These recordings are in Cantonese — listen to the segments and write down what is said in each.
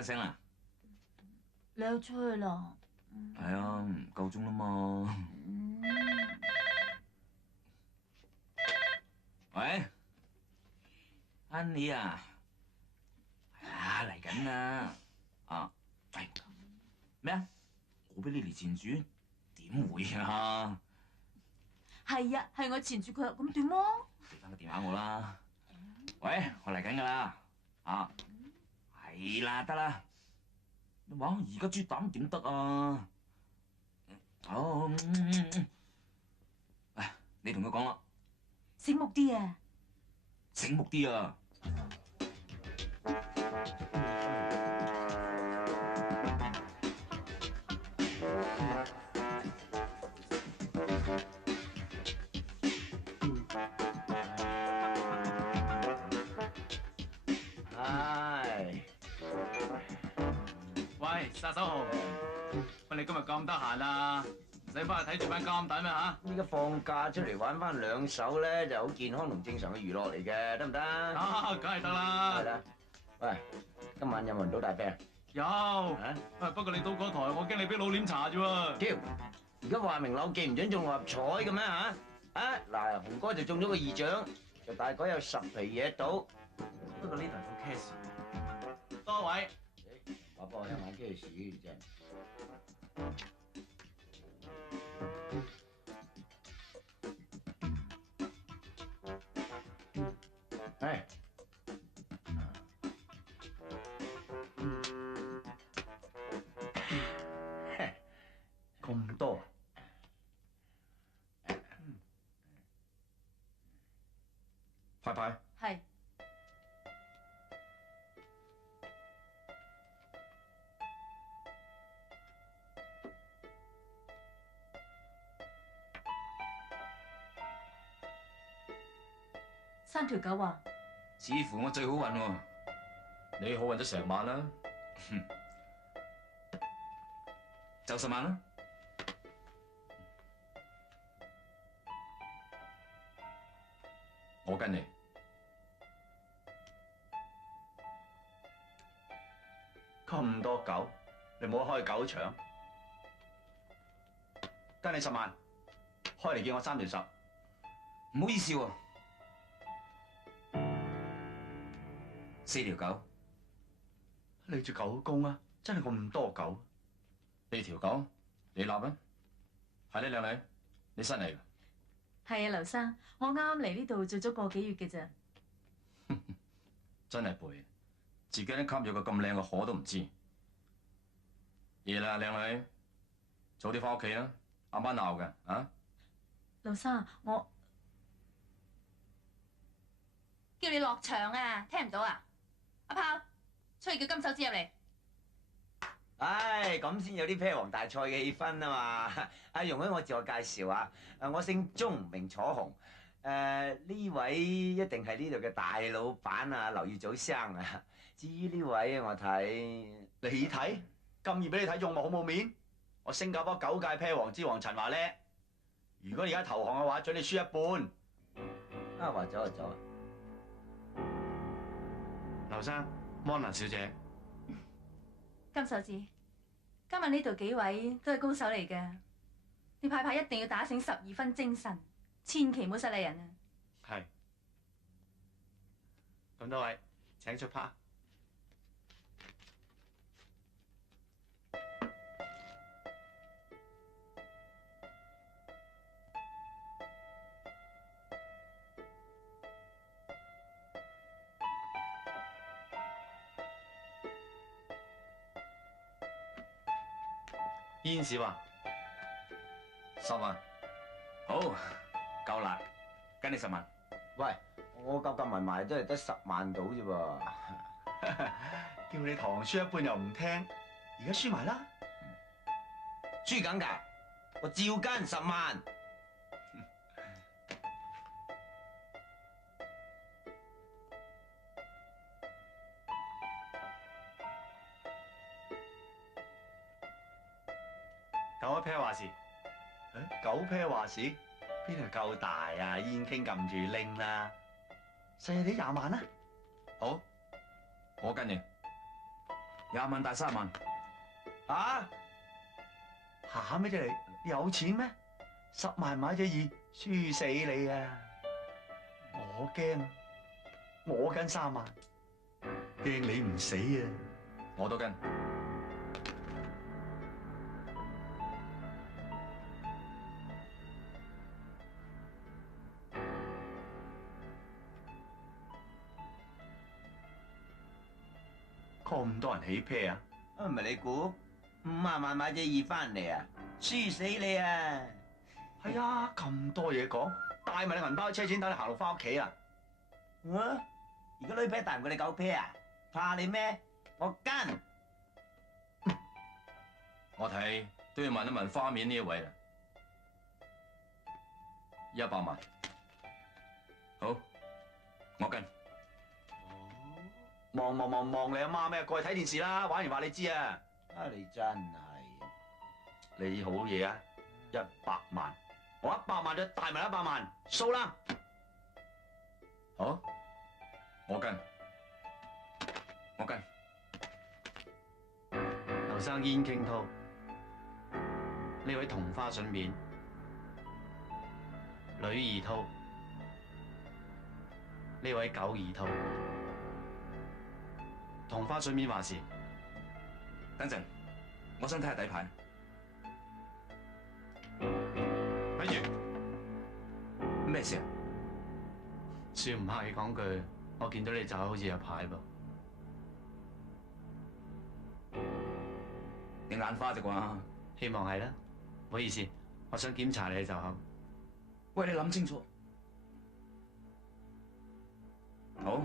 瞓醒啦？你又出去啦？係啊，夠鐘啦嘛。喂，Honey啊，嚟緊啦。啊，咩啊？我俾你嚟纏住？點會啊？係啊，係我纏住佢，咁點啊？俾翻個電話我啦。喂，我嚟緊噶啦。啊，係啦，得啦。你話而家豬膽點得啊？哦，唉，你同佢講啦，醒目啲啊！醒目啲啊！唉，喂，殺手豪，喂，你今日咁得閒啊？唔使翻去睇住班監躉咩吓？依家放假出嚟玩翻2手咧，就好健康同正常嘅娛樂嚟嘅，得唔得？啊，梗係得啦。係啦。喂，今晚有冇人賭大啤啊？有。啊，不過你到嗰台，我驚你俾老臉查啫喎。屌，而家話明柳記唔准中六合彩嘅咩吓？啊，嗱，紅哥就中咗個2獎，就大概有10皮嘢賭。不過呢台副 case，多位。我幫我聽下 case 真。係。咁多。派派，係3條狗啊！似乎我最好運喎。你好運咗成晚啦。就10萬啦。我跟你。咁多狗，你唔好開狗場。跟你10萬，開嚟見我3條10。唔好意思喎。4條狗。你隻狗公啊，真係咁多狗。呢條狗你立啊？係呢，靚女，你新嚟㗎？係啊，劉生，我啱啱嚟呢度做咗個幾月嘅咋。真係背，自己都吸咗個咁靚嘅河都唔知。夜啦，靚女，早啲翻屋企啦，阿媽鬧㗎啊！劉生，我叫你落場啊，聽唔到啊？阿炮，出去叫金手指入嚟。唉，咁先有啲啤王大賽嘅氣氛啊嘛！阿容許我自我介紹啊，我姓鐘，名楚紅。呢位一定係呢度嘅大老闆啊，劉耀祖生啊。至於呢位我睇，你睇咁易俾你睇中，我好冇面。我新加坡9屆啤王之王陳華叻。如果你而家投降嘅話，准你輸一半。啊話走就走啊！劉生，摩蘭小姐，金手指，今日呢度幾位都係高手嚟嘅，你派牌一定要打醒12分精神，千祈唔好失禮人啊！係。咁多位請出牌。煙少啊10萬，好，夠啦，跟你10萬。喂，我夾埋埋都係得10萬到啫噃。叫你堂輸一半又唔聽，而家輸埋啦。輸緊㗎，我照跟10萬。9啤話事，9啤話事，邊度夠大啊？煙傾撳住拎啦，細細啲20萬啦。好，我跟你。20萬大30萬。啊？嚇咩啫你？有錢咩？10萬買隻2，輸死你啊！我驚，我跟3萬，驚你唔死啊！我都跟。咁多人起啤啊！唔係你估50萬買隻2翻嚟啊？輸死你啊！係啊，咁多嘢講，帶埋你銀包車錢，等你行路翻屋企啊！而家女啤大唔過你狗啤啊？怕你咩？我跟。我睇都要問一問花面呢一位啦。100萬。好，我跟。望你阿媽咩？過去睇電視啦，玩完話你知啊！你真係你好嘢啊！100萬，我100萬就帶埋100萬，數啦！好，我跟。劉生煙傾吐，呢位同花順面，女兒吐，呢位狗兒吐，同花順面話事。等陣，我想睇下底牌。咪住，咩事啊？算唔客氣講句，我見到你走好似有牌噃。你眼花啫啩？希望係啦，唔好意思，我想檢查你嘅袖口。喂，你諗清楚。好，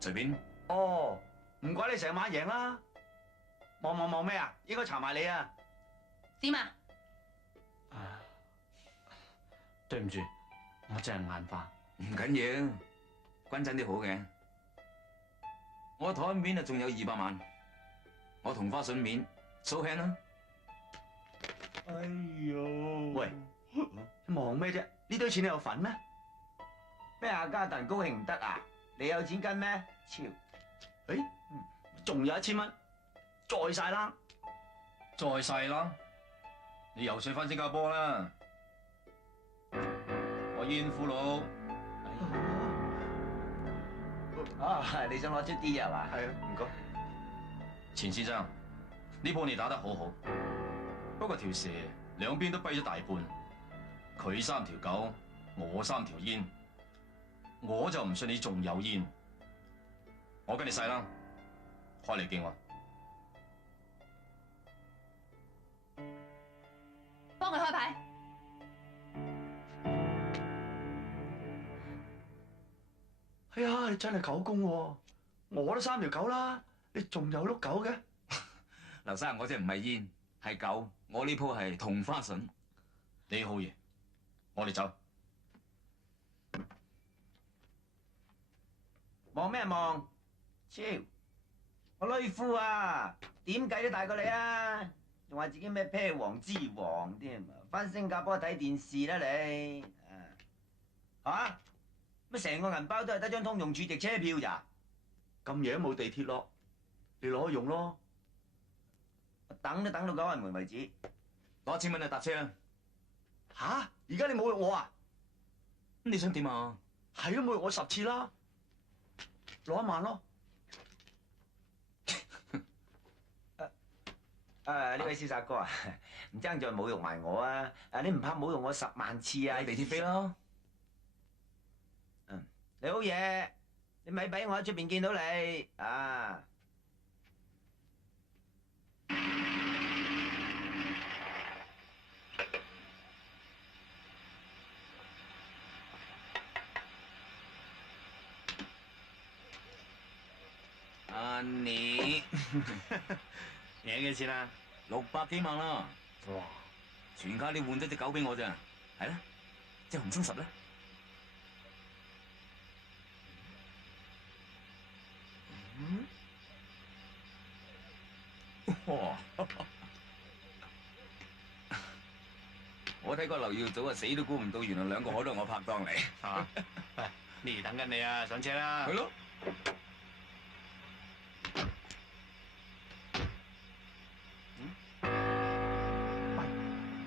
隨便。哦，唔怪你成晚贏啦！望咩啊？應該查埋你啊！點啊？對唔住，我真係眼花。唔緊要，均真啲好嘅。我台面啊仲有200萬，我同花順面 show hand 啦。哎呦！喂，忙咩啫？呢堆錢你有份咩？咩阿家頓高興唔得啊？你有錢跟咩？超！仲有1000蚊，再晒啦！再細啦，你游說翻新加坡啦。我煙夫佬，你想攞出啲係嘛？係啊，唔該。錢先生，呢鋪你打得好好，不過條蛇兩邊都跛咗大半，佢3條狗，我3條煙，我就唔信你仲有煙。我跟你細啦，開嚟勁喎。幫佢開牌。哎呀，你真係狗公喎！我都3條狗啦，你仲有碌狗嘅？劉生，我隻唔係煙，係狗。我呢鋪係同花順。你好嘢，我哋走。望咩望？超！我女夫啊，點計都大過你啊！仲話自己咩啤王之王添，返新加坡睇電視啦你。嚇？乜成個銀包都係得張通用儲值車票咋？咁夜都冇地鐵落，你攞去用咯。等都等到9人門為止。攞1000蚊去搭車啦。吓？而家你侮辱我啊？咁你想點啊？係都侮辱我10次啦，攞1萬咯。呢位瀟灑哥啊，唔爭再侮辱埋我啊！你唔怕侮辱我10萬次啊？地鐵飛咯。你好嘢，你咪俾我喺出邊見到你啊！阿你贏幾錢啊？600幾萬啦！哇！全靠你換咗隻狗俾我咋？係啦，隻紅中10咧。哇！我睇過劉耀祖啊，死都估唔到，原來2個海都係我拍檔嚟。嚇！呢等緊你啊，上車啦！係咯。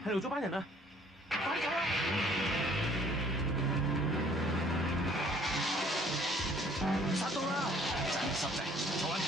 係路咗班人啊！快啲走啦！殺到啦！真濕滯，坐穩。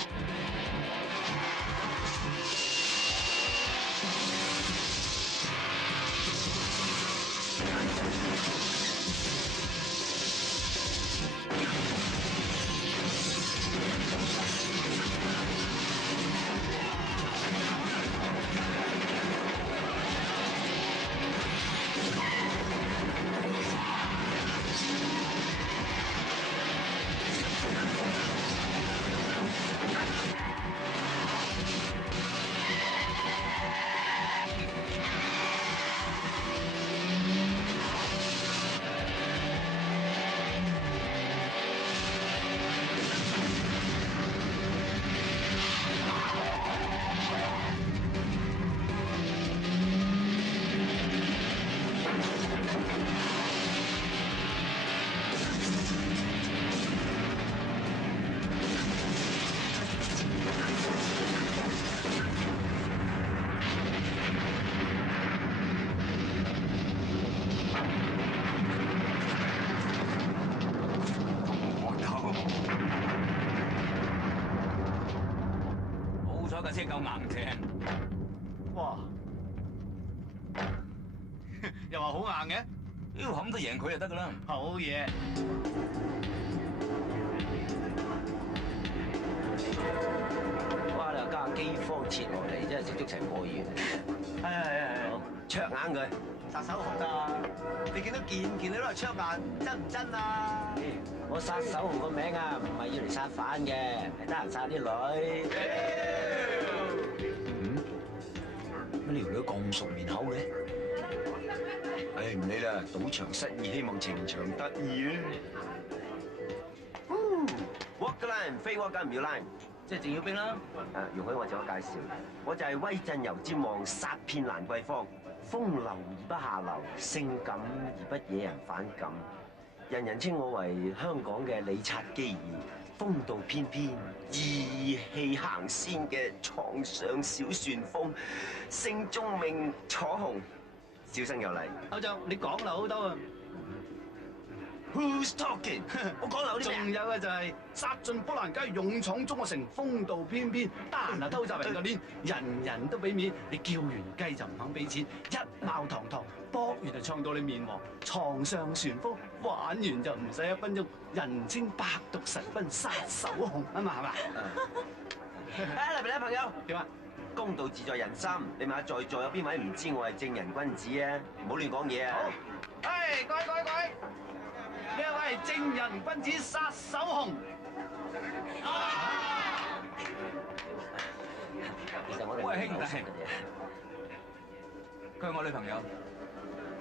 好彩架車夠硬挺，哇！又話好硬嘅，要冚得贏佢就得噶啦。好嘢！哇！你又加機方切落嚟，真係食足成個月。係。好，灼硬佢。殺手紅啊！你見到件你都係槍眼，真唔真啊？我殺手紅個名啊，唔係要嚟殺犯嘅，係得閒殺啲女。乜呢條女咁熟面口嘅？唉，唔理啦，賭場失意，希望情場得意啊！Walk the line，非 walk 梗唔要 line。即係仲要兵啦。容許我自我介紹，我就係威震遊之王，殺遍蘭桂坊，風流而不下流，性感而不惹人反感。人人稱我為香港嘅理察基爾，風度翩翩、義氣行先嘅床上小旋風，姓鐘名楚紅，小生有禮。歐總，你講漏好多啊！ Who's talking？ 我講漏啲咩啊？仲有嘅就係殺盡波蘭街，勇闖中國城，風度翩翩，得閒啊偷襲人個鏈，人人都俾面，你叫完雞就唔肯俾錢，一鬧堂堂，搏完就唱到你面黃，床上旋風，玩完就唔使1分鐘，人稱百毒神君殺手紅啊嘛，係嘛？嚟嚟朋友，點啊？公道自在人心，你問下在座有邊位唔知我係正人君子啊？唔好亂講嘢啊！好，誒各位。呢一位正人君子殺手紅，其實我哋喂兄弟，佢係我女朋友，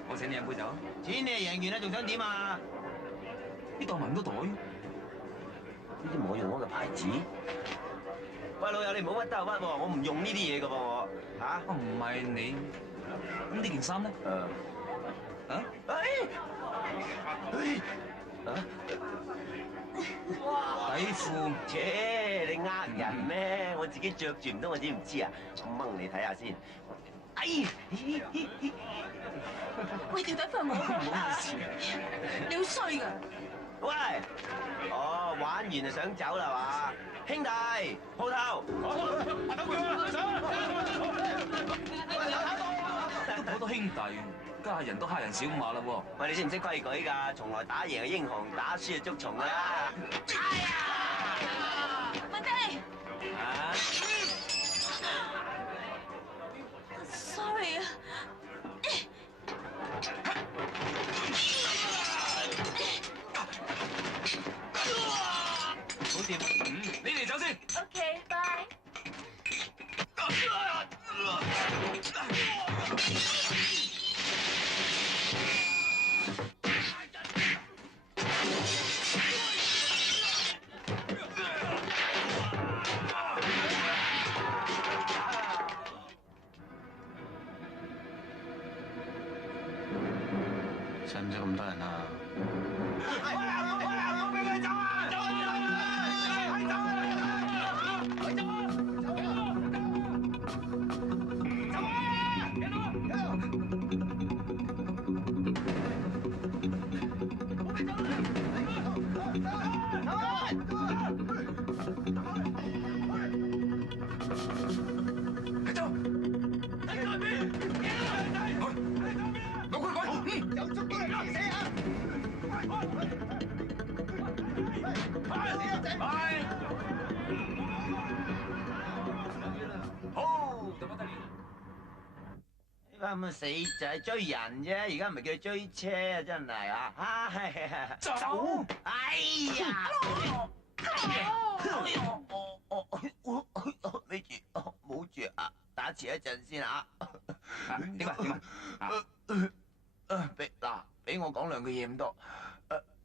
我請你飲杯酒。錢你贏完啦，仲想點啊？呢度聞到袋，呢啲唔可以用我嘅牌子。喂老友，你唔好屈得又屈喎，我唔用呢啲嘢㗎噃我嚇。唔係你，咁呢件衫咧？啊？底褲，切，你呃人咩？我自己着住唔通我知唔知啊？我掹你睇下先。哎，喂，條底褲係我㗎，唔好意思，你好衰㗎！喂，哦，玩完就想走啦嘛？兄弟，鋪頭，都好多兄弟，家人都蝦人小馬啦喎。喂，你識唔識規矩㗎？從來打贏係英雄，打輸係捉蟲㗎啦。哎呀！文迪啊！ ，sorry 啊。好掂，你哋走先。OK，bye。使唔使咁多人啊？我俾佢走啊！走啊！走啊！咁死就係追人啫，而家唔係叫追車啊！真係啊！啊，走！哎呀！咪住，冇住啊！打遲一陣先啊！點啊？俾我講兩句嘢咁多。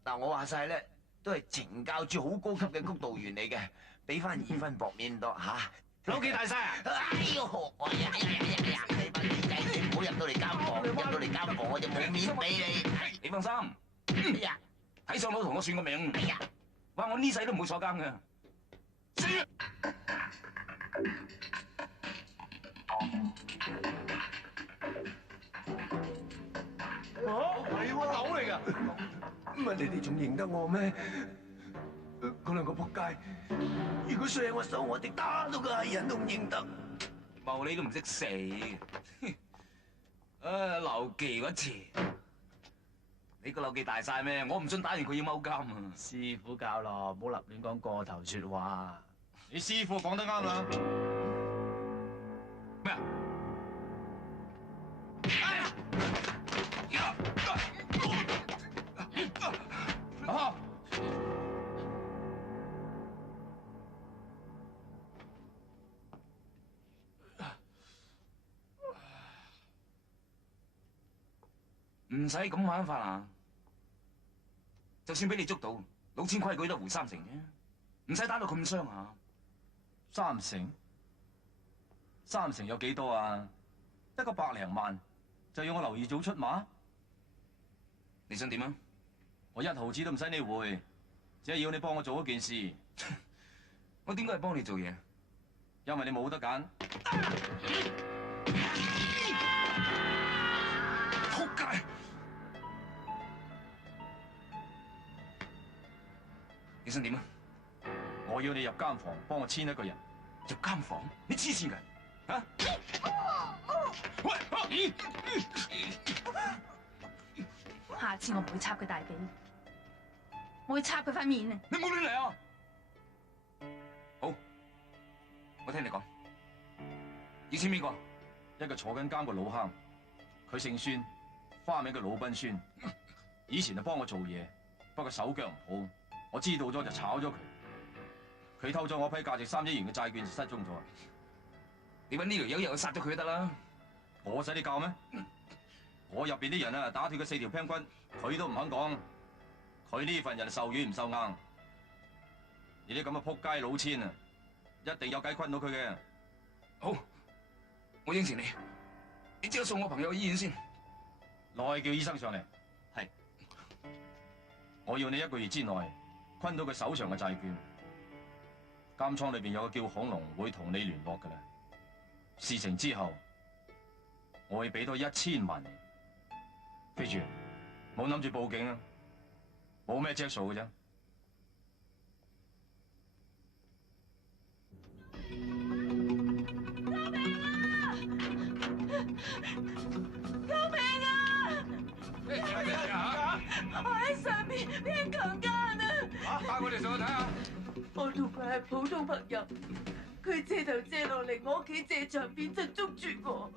嗱，我話晒咧，都係懲教處好高級嘅谷導員嚟嘅，俾翻2分薄面多嚇。老記大晒啊！哎呦！你班女仔唔好入到嚟間房，入到嚟間房我就冇面俾你。你放心，哎呀！睇上佬同我算個命。哎呀！話我呢世都唔會坐監嘅。係喎，狗嚟㗎！乜你哋仲認得我咩？嗰兩個仆街，如果碎喺我手，我哋打到個藝人都唔認得。茂你都唔識死，劉記嗰次，你個劉記大晒咩？我唔信打完佢要踎監啊！師傅教咯，唔好立亂講過頭説話。你師傅講得啱啦。咩啊？啊！唔使咁玩法啊！就算俾你捉到，老千規矩都回3成啫，唔使打到咁傷啊！3成？3成有幾多啊？得個100零萬，就要我劉二祖出馬？你想點啊？我1毫子都唔使你回，只係要你幫我做一件事。我點解係幫你做嘢？因為你冇得揀。仆街！你想點啊？我要你入監房幫我簽一個人。入監房？你黐線㗎！啊！喂！下次我唔會插佢大髀，我會插佢塊面啊！你冇亂嚟啊！好，我聽你講，要簽邊個？一個坐緊監嘅老坑，佢姓孫，花名叫魯賓孫。以前就幫我做嘢，不過手腳唔好，我知道咗就炒咗佢。佢偷咗我批價值3億元嘅債券就失蹤咗。你搵呢條友入去殺咗佢就得啦。我使你教咩？我入邊啲人啊，打斷佢4條頸骨，佢都唔肯講。佢呢份人受軟唔受硬。你啲咁嘅仆街老千啊，一定有計困到佢嘅。好，我應承你。你即刻送我朋友去醫院先。落去叫醫生上嚟。係。我要你1個月之內困到佢手上嘅債券。監倉裏邊有個叫孔龍會同你聯絡㗎啦。事成之後，我會俾多1000萬你。飛住，冇諗住報警啊！冇咩着數嘅啫。救命啊！咩事啊？我喺上面俾人強姦啊！帶我哋上去睇下。我同佢係普通朋友，佢借頭借路嚟我屋企借場面就捉住我。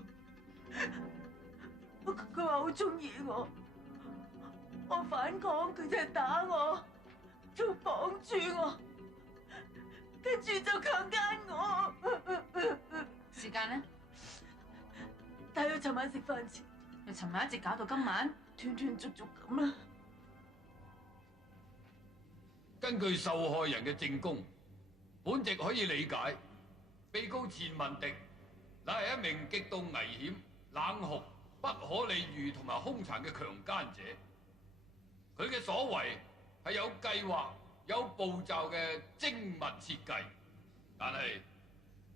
佢話好中意我，我反抗佢就打我，仲綁住我，跟住就強姦我。時間咧？大約尋晚食飯前，由尋晚一直搞到今晚，斷斷續續咁啦。根據受害人嘅證供，本席可以理解，被告錢文迪乃係一名極度危險、冷酷、不可理喻同埋兇殘嘅強姦者。佢嘅所為係有計劃、有步驟嘅精密設計，但係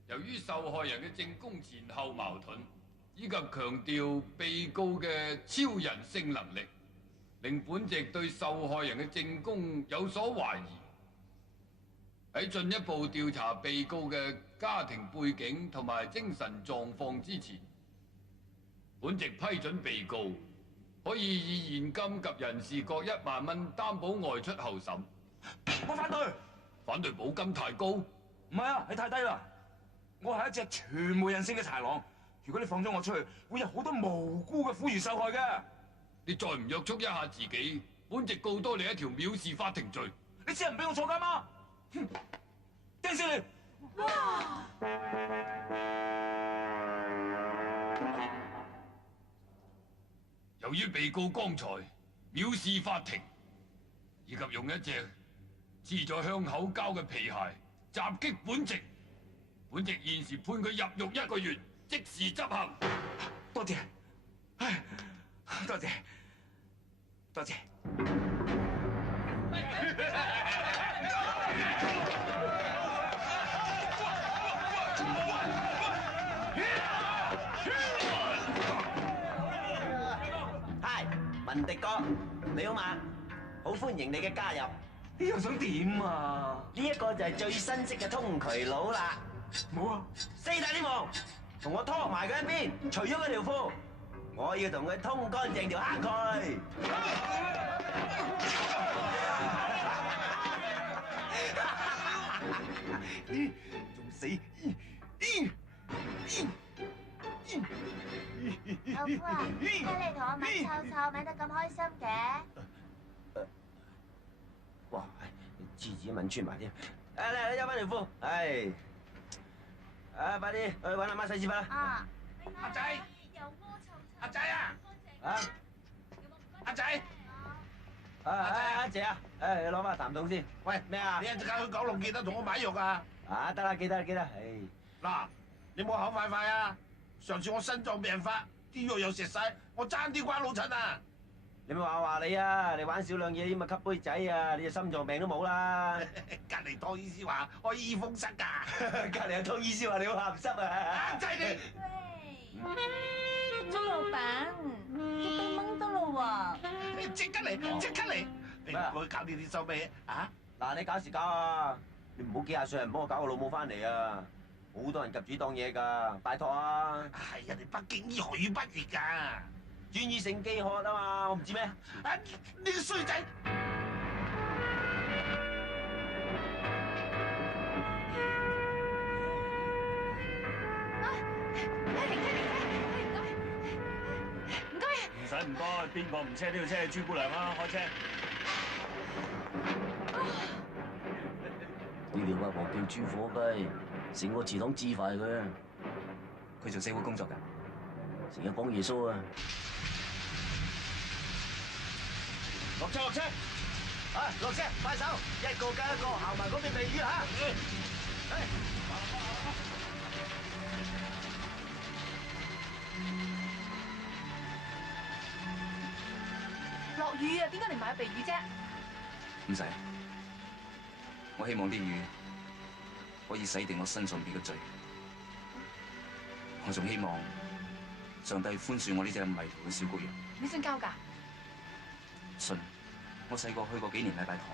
由於受害人嘅證供前後矛盾，以及強調被告嘅超人性能力，令本席對受害人嘅證供有所懷疑。喺進一步調查被告嘅家庭背景同埋精神狀況之前，本席批准被告可以以現金及人事各1萬蚊擔保外出候審。我反對。反對保金太高？唔係啊，係太低啦。我係一隻全無人性嘅豺狼，如果你放咗我出去，會有好多無辜嘅婦孺受害嘅。你再唔約束一下自己，本席告多你一條藐視法庭罪。你只係唔俾我坐監嗎？哼，釘死你！由於被告剛才藐視法庭，以及用一隻黐咗香口膠嘅皮鞋襲擊本席，本席現時判佢入獄1個月，即時執行。多謝，唉，多謝，多謝。嗨，文迪哥，你好嘛？好歡迎你嘅加入。你又想點啊？呢一個就係最新式嘅通渠佬啦。冇啊！四大天王，同我拖埋佢一邊，除咗佢條褲，我要同佢通乾淨條坑渠。仲死！老夫啊，點解你同我吻臭臭，吻得咁開心嘅？哇！字字吻穿埋添。嚟，有翻條褲。唉，快啲去揾阿媽洗屎忽啦。啊！阿仔，阿仔啊！啊！阿仔，阿姐啊！你攞翻痰筒先。喂，咩啊？你一陣間去九龍記得同我買藥啊！啊，得啦，記得。唉，嗱，你冇口快快啊！上次我心臟病發，啲藥又食晒，我爭啲關老襯啊！你咪話你啊！你玩少兩嘢，咁啊吸杯仔啊，你隻心臟病都冇啦！隔離湯醫師話我醫風濕㗎，隔離阿湯醫師話你好鹹濕啊！真係喂，鐘老闆，結冰掹得咯你即刻嚟！你唔會搞呢啲收尾啊？嗱，你搞時搞啊！你唔好幾廿歲人幫我搞個老母翻嚟啊！好多人及住當嘢㗎，拜託啊！係人哋北京醫學院畢業㗎。專醫性飢渴啊嘛，我唔知咩？啊！你個衰仔！唔使唔該，邊個唔車都要車朱姑娘啦，開車。呢條阿婆叫朱火雞，成個祠堂支快佢。佢做社會工作㗎，成日講耶穌啊！落車！啊，落車，快手，一個跟一個行埋嗰邊避雨嚇。落雨啊，點解你唔買避雨啫？唔使，我希望啲雨可以洗滌我身上邊嘅罪。我仲希望上帝寬恕我呢隻迷途嘅小羔羊。你信教㗎？信，我細個去過幾年禮拜堂。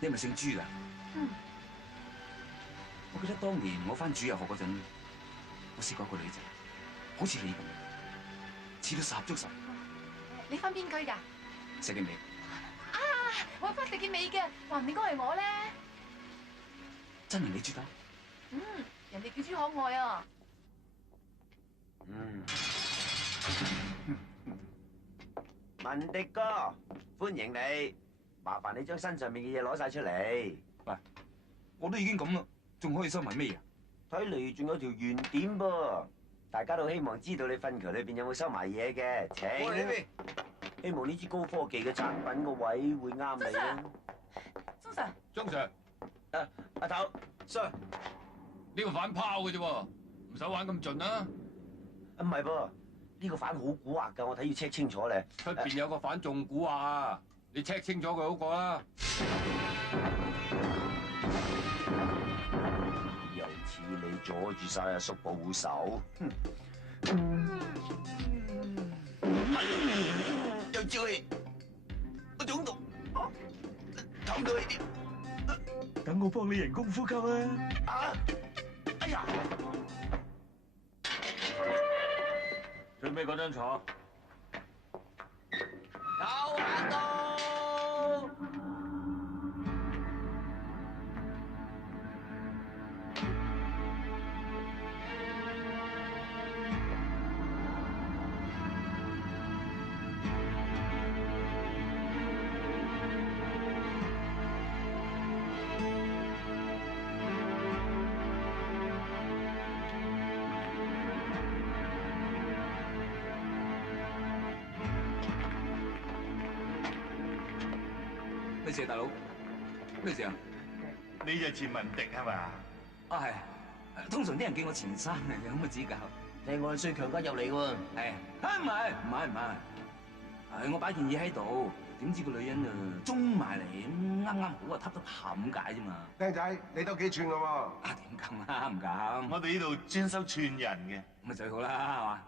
你係咪姓朱㗎？嗯。我記得當年我返主日學嗰陣，我識過一個女仔，好似你咁，似到十足十。你返邊區㗎？石硤尾。啊！我返石硤尾嘅，話唔定係我咧。真係你朱丹？嗯，人哋叫朱可愛啊。文迪哥，歡迎你，麻煩你將身上面嘅嘢攞晒出嚟。喂，我都已經咁啦，仲可以收埋咩啊？睇嚟仲有條懸點噃，大家都希望知道你糞渠裏邊有冇收埋嘢嘅。請，希望呢支高科技嘅產品個位會啱你啦。鐘 Sir，鐘 Sir，阿頭 Sir，呢個反拋嘅啫喎，唔使玩咁盡啦。唔係噃，呢個反好蠱惑㗎，我睇要 check 清楚咧。出邊有個反仲蠱惑啊，你 check 清楚佢好過啦。又似你阻住晒阿叔部手，有朝氣，我中毒，唞到氣添。等我幫你人工呼吸啊！啊！哎呀！最尾嗰張床。有限度。事啊，大佬？咩事啊？你就錢文迪係嘛？啊係，通常啲人叫我錢生嘅，有乜指教？聽講係衰強姦入嚟喎。係啊，唔係，係我擺件嘢喺度，點知個女人啊衝埋嚟，啱啱好啊，揼得冚解啫嘛。靚仔，你都幾串㗎喎？啊點敢啊？唔敢。我哋呢度專收串人嘅，咪最好啦，係嘛？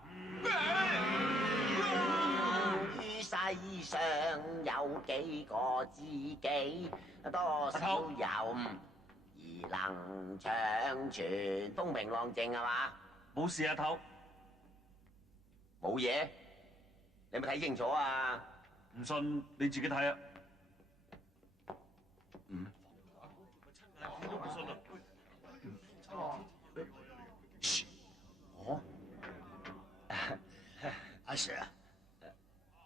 於世上有幾個知己，多少有而能長存，風平浪靜係嘛？冇事啊，頭。冇嘢，你有冇睇清楚啊？唔信你自己睇啊。我阿 Sir 啊，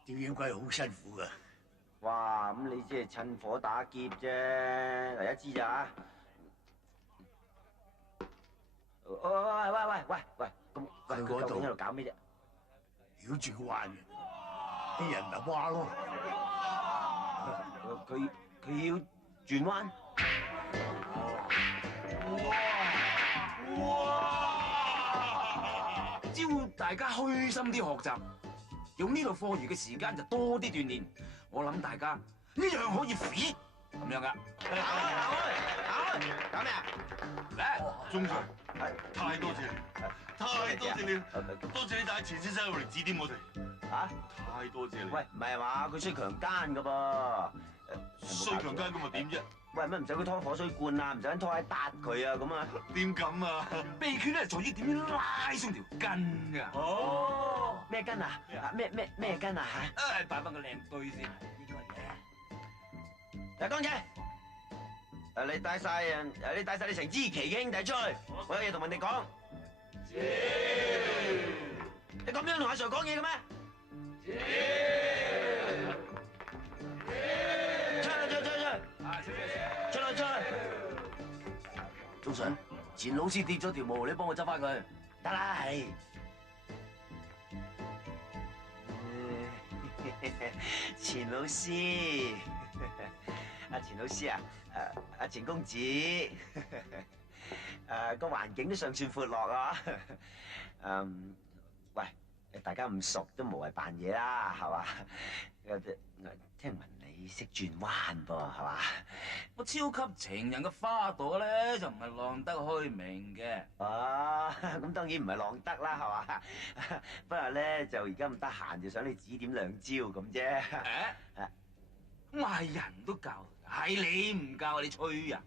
吊影鬼好辛苦噶。哇，咁你即係趁火打劫啫，嚟一支咋？喂，咁佢究竟喺度搞咩啫？繞住個彎嘅，啲人咪話咯。佢要轉彎。只要大家虛心啲學習，用呢度課餘嘅時間就多啲鍛鍊，我諗大家一樣可以飛咁樣噶。搞咩啊？嚟，鍾 Sir，太多謝你，太多謝你，多謝你帶錢先生嚟指點我哋。嚇？太多謝你。喂，唔係嘛？佢衰強姦噶噃。衰強姦咁又點啫？喂，乜唔使佢拖火水罐啊？唔使拖喺搭佢啊？咁啊？點咁啊？秘訣咧在於點樣拉鬆條筋噶。哦，咩筋啊？咩筋啊？嚇！擺翻個靚堆先。呢個嘢。大江姐，你帶晒你成支旗嘅兄弟出去，我有嘢同人哋講。你咁樣同阿 Sir 講嘢嘅咩？出去！鍾 Sir，錢老師跌咗條毛，你幫我執翻佢。得啦，係。錢老師，阿錢老師啊，阿錢公子，個環境都尚算闊落啊。喂，大家咁熟都無謂扮嘢啦，係嘛？聽聞你識轉彎噃，係嘛？我超級情人嘅花朵咧，就唔係浪得虛名嘅。啊，咁當然唔係浪得啦，係嘛？不過咧就而家咁得閒，就想你指點兩招咁啫。我係人都教，係你唔教，你吹啊？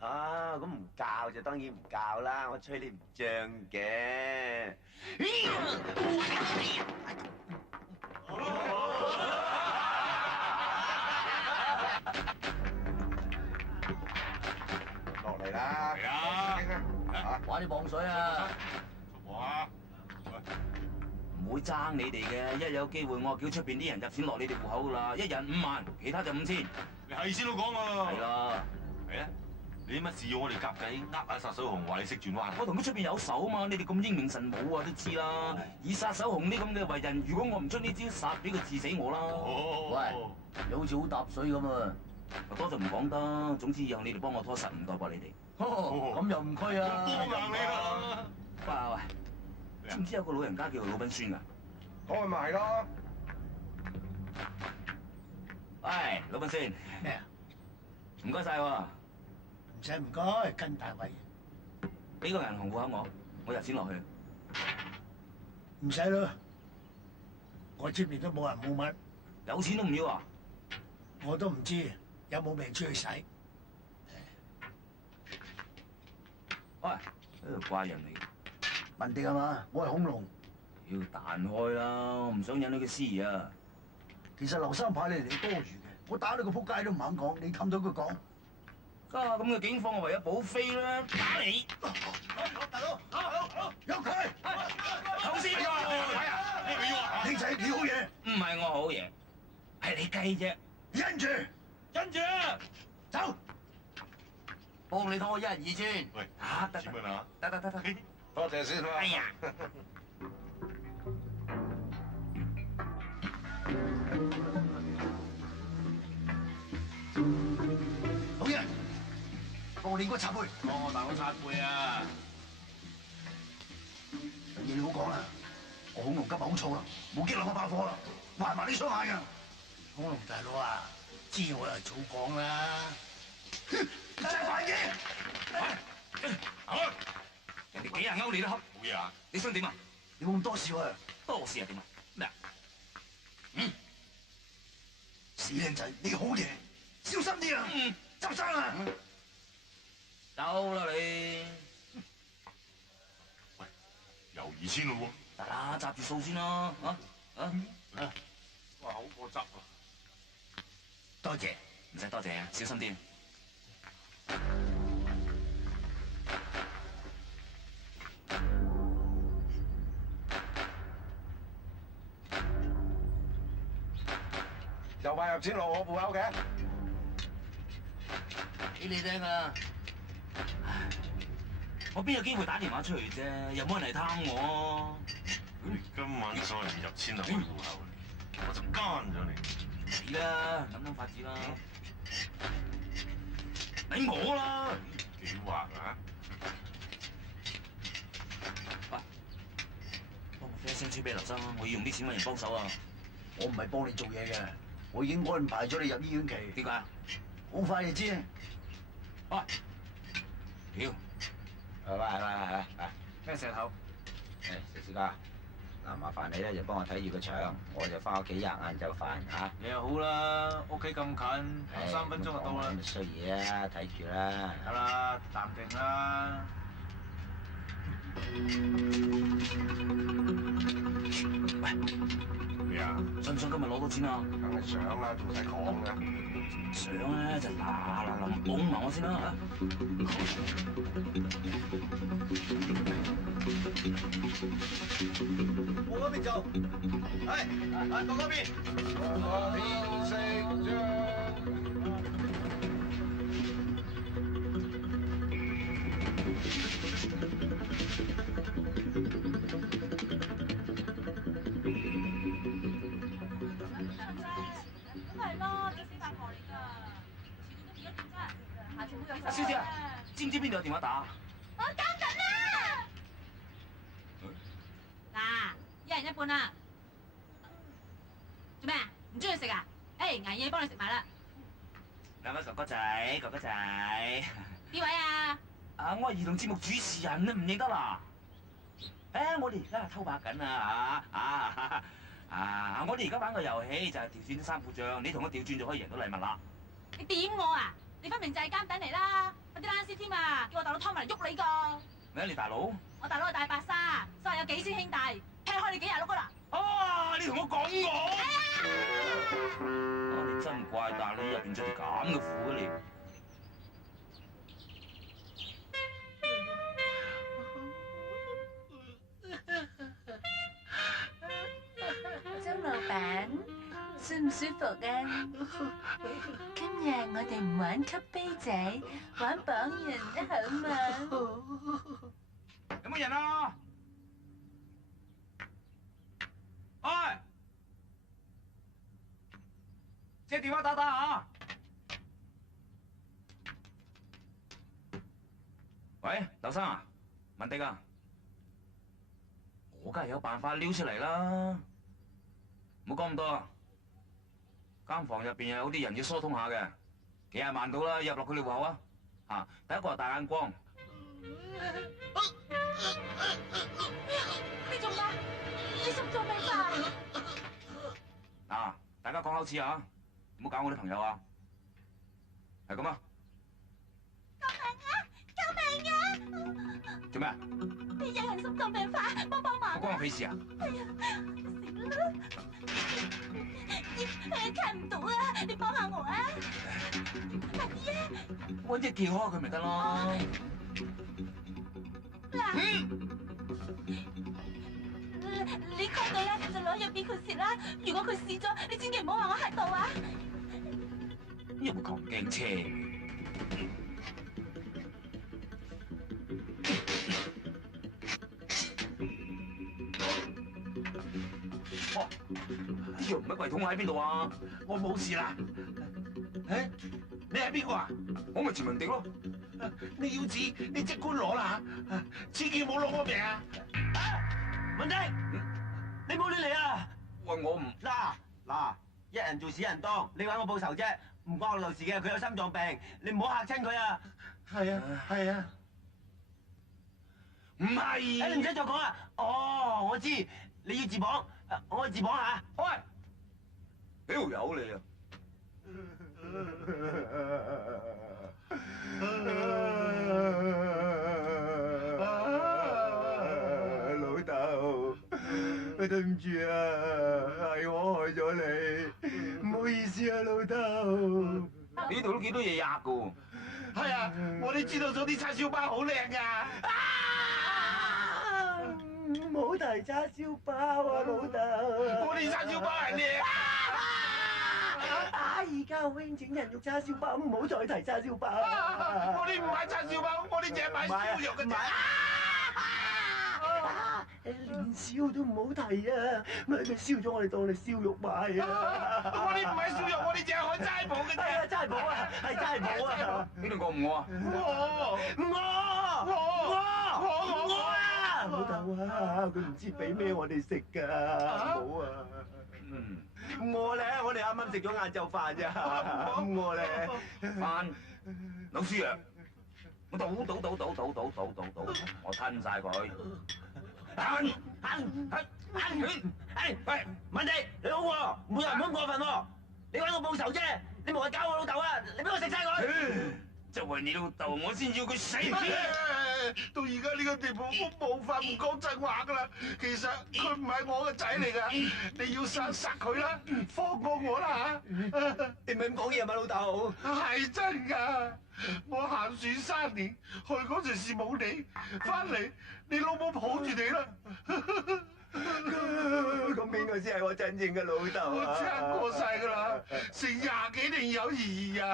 啊，咁唔教就當然唔教啦，我吹你唔脹嘅。落嚟啦！嚟啊！玩啲磅水啊！哇！唔會爭你哋嘅，一有機會我叫出邊啲人入錢落你哋戶口噶啦，一人5萬，其他就5000。你係先都講啊！係啦，係啊！你乜事要我哋夾計呃阿殺手紅話你識轉彎？我同佢出邊有手啊嘛，你哋咁英明神武啊都知啦。以殺手紅呢咁嘅為人，如果我唔出呢招，殺俾佢治死我啦。喂，你好似好搭水咁啊！多就唔講得，總之以後你哋幫我拖實唔代過你哋。咁又唔拘啊！幫硬你啦！喂，知唔知有個老人家叫老賓孫噶？開咪咯！喂，老賓孫。咩啊？唔該晒喎。唔使唔該，跟大位。俾個銀行戶口我入錢落去。唔使咯，我出面都冇人冇物，有錢都唔要啊！我都唔知有冇命出去使。喂，呢度怪人嚟嘅。文迪係嘛？我係恐龍。要彈開啦，我唔想引到佢思疑啊！其實劉生派你嚟多餘嘅，我打你個仆街都唔肯講，你氹到佢講。家下咁嘅境況，我唯有保飛啦！打你！大佬，有佢！頭先兄仔你好嘢，唔係我好嘢，係你雞啫！忍住，走！幫你拖我1人2轉。喂，得錢蚊啊！得，多謝先啦。哎呀！幫我練個擦背。幫我大佬擦背啊！嘢你好講啦，我恐龍今日好燥啦，冇激流我爆火啦，還埋你雙眼㗎。恐龍大佬啊，知我又早講啦。真係煩嘅。人哋幾廿歐你都恰，冇嘢啊！你想點啊？你冇咁多事喎。多事啊點啊？咩啊？死靚仔，你好嘢，小心啲啊！執生啊！走啦你！喂，又2000咯喎！得啦，揸住數先啦，哇，好過執啊！多謝，唔使多謝，小心啲。就話入錢落我戶口嘅，俾你聽啊！我邊有機會打電話出去啫？又冇人嚟探我。你今晚再唔入錢落我戶口，我就奸咗你。死啦，諗法子啦。你我啦。幾滑啊！喂，幫我飛聲書俾劉生，我要用啲錢揾人幫手啊！我唔係幫你做嘢嘅，我已經安排咗你入醫院期。點解？好快就知。喂，屌！喂，咩石頭？石師家，嗱，麻煩你咧就幫我睇住個場，我就翻屋企晏晝飯嚇。你又好啦，屋企咁近，3分鐘就到啦。乜衰嘢啊？睇住啦。得啦，淡定啦。喂，咩啊？想唔想今日攞到錢啊？梗係想啦，仲使講嘅？想咧就嗱捧埋我先啦嚇。我嗰邊做，係，到嗰邊。天色將。阿小姐啊，知唔知邊度有電話打？我搞緊啦！嗱，一人一半啦。做咩啊？唔中意食啊？誒，捱夜幫你食埋啦。兩位哥哥仔，哥哥仔。邊位啊？我係兒童節目主持人，你唔認得啦？我哋而家係偷拍緊啊！我哋而家玩個遊戲就係調轉啲衫褲帳，你同我調轉就可以贏到禮物啦。你點我啊？你分明就係監躉嚟啦！有啲冷屍添啊，叫我大佬拖埋嚟喐你個。咩？你大佬？我大佬係大白鯊，所以有幾千兄弟，劈開你幾廿碌噶啦。你同我講我？你真怪誕，你入邊着條咁嘅褲嘅你。周老闆，舒唔舒服啊？今日我哋唔玩吸杯仔，玩綁人得好嘛？有冇人啊？喂，借電話打啊！喂，劉生啊，文迪啊，我梗係有辦法撩出嚟啦，唔好講咁多啊！間房入邊有啲人要疏通下嘅，幾廿萬到啦，入落佢哋戶口啊！第一個係大眼光。你做咩？你心臟病發？大家講口齒啊，唔好搞我啲朋友啊，係咁啊！救命啊！做咩啊？啲有人心臟病發，幫忙！關我屁事啊！睇唔到啊！你幫下我啊！快啲啊！搵隻撬開佢咪得咯。你開到啦，就攞藥俾佢食啦。如果佢試咗，你千祈唔好話我喺度啊！有冇咁驚車？呢個唔係櫃桶喺邊度啊？我冇事啦。你係邊個啊？我咪錢文迪咯。你要紙，你即管攞啦嚇，千祈唔好攞我命啊！文迪，你冇亂嚟啊！喂，我唔嗱，一人做事一人當，你揾我報仇啫，唔關我老豆事嘅，佢有心臟病，你唔好嚇親佢啊！係啊，係啊，唔係。你唔使再講啦。哦，我知，你要自綁，我自綁下。喂，屌有你啊！老豆，對唔住啊，係我害咗你，唔好意思啊，老豆。呢度都幾多嘢壓噶喎。係啊，我哋知道咗啲叉燒包好靚噶。唔好提叉燒包啊，老豆。我哋叉燒包係靚。而家好興整人肉叉燒包，唔好再提叉燒包。我哋唔買叉燒包，我哋淨係買燒肉嘅啫。連燒都唔好提啊！咪佢燒咗，我哋當你燒肉賣啊！我哋唔係燒肉，我哋淨係開齋鋪嘅啫。齋鋪啊，係齋鋪啊！邊度過唔餓啊？我啊！老豆啊，佢唔知俾咩我哋食㗎，唔好啊！餓咧，我哋啱啱食咗晏晝飯咋，餓咧。飯老鼠藥，我倒，我吞晒佢。喂，文迪，你好喎，每人唔好過分喎，你揾我報仇啫，你無謂搞我老豆啊，你俾我食晒佢。就為你老豆，我先要佢死。到而家呢個地步，我冇法唔講真話噶啦。其實佢唔係我個仔嚟噶，你要殺佢啦，放過我啦嚇！你唔係咁講嘢嘛，老豆？係真㗎，我行船3年，去嗰陣時冇你，翻嚟你老母抱住你啦。咁邊個先係我真正嘅老豆啊？我真係過晒㗎啦，成20幾年友誼啊！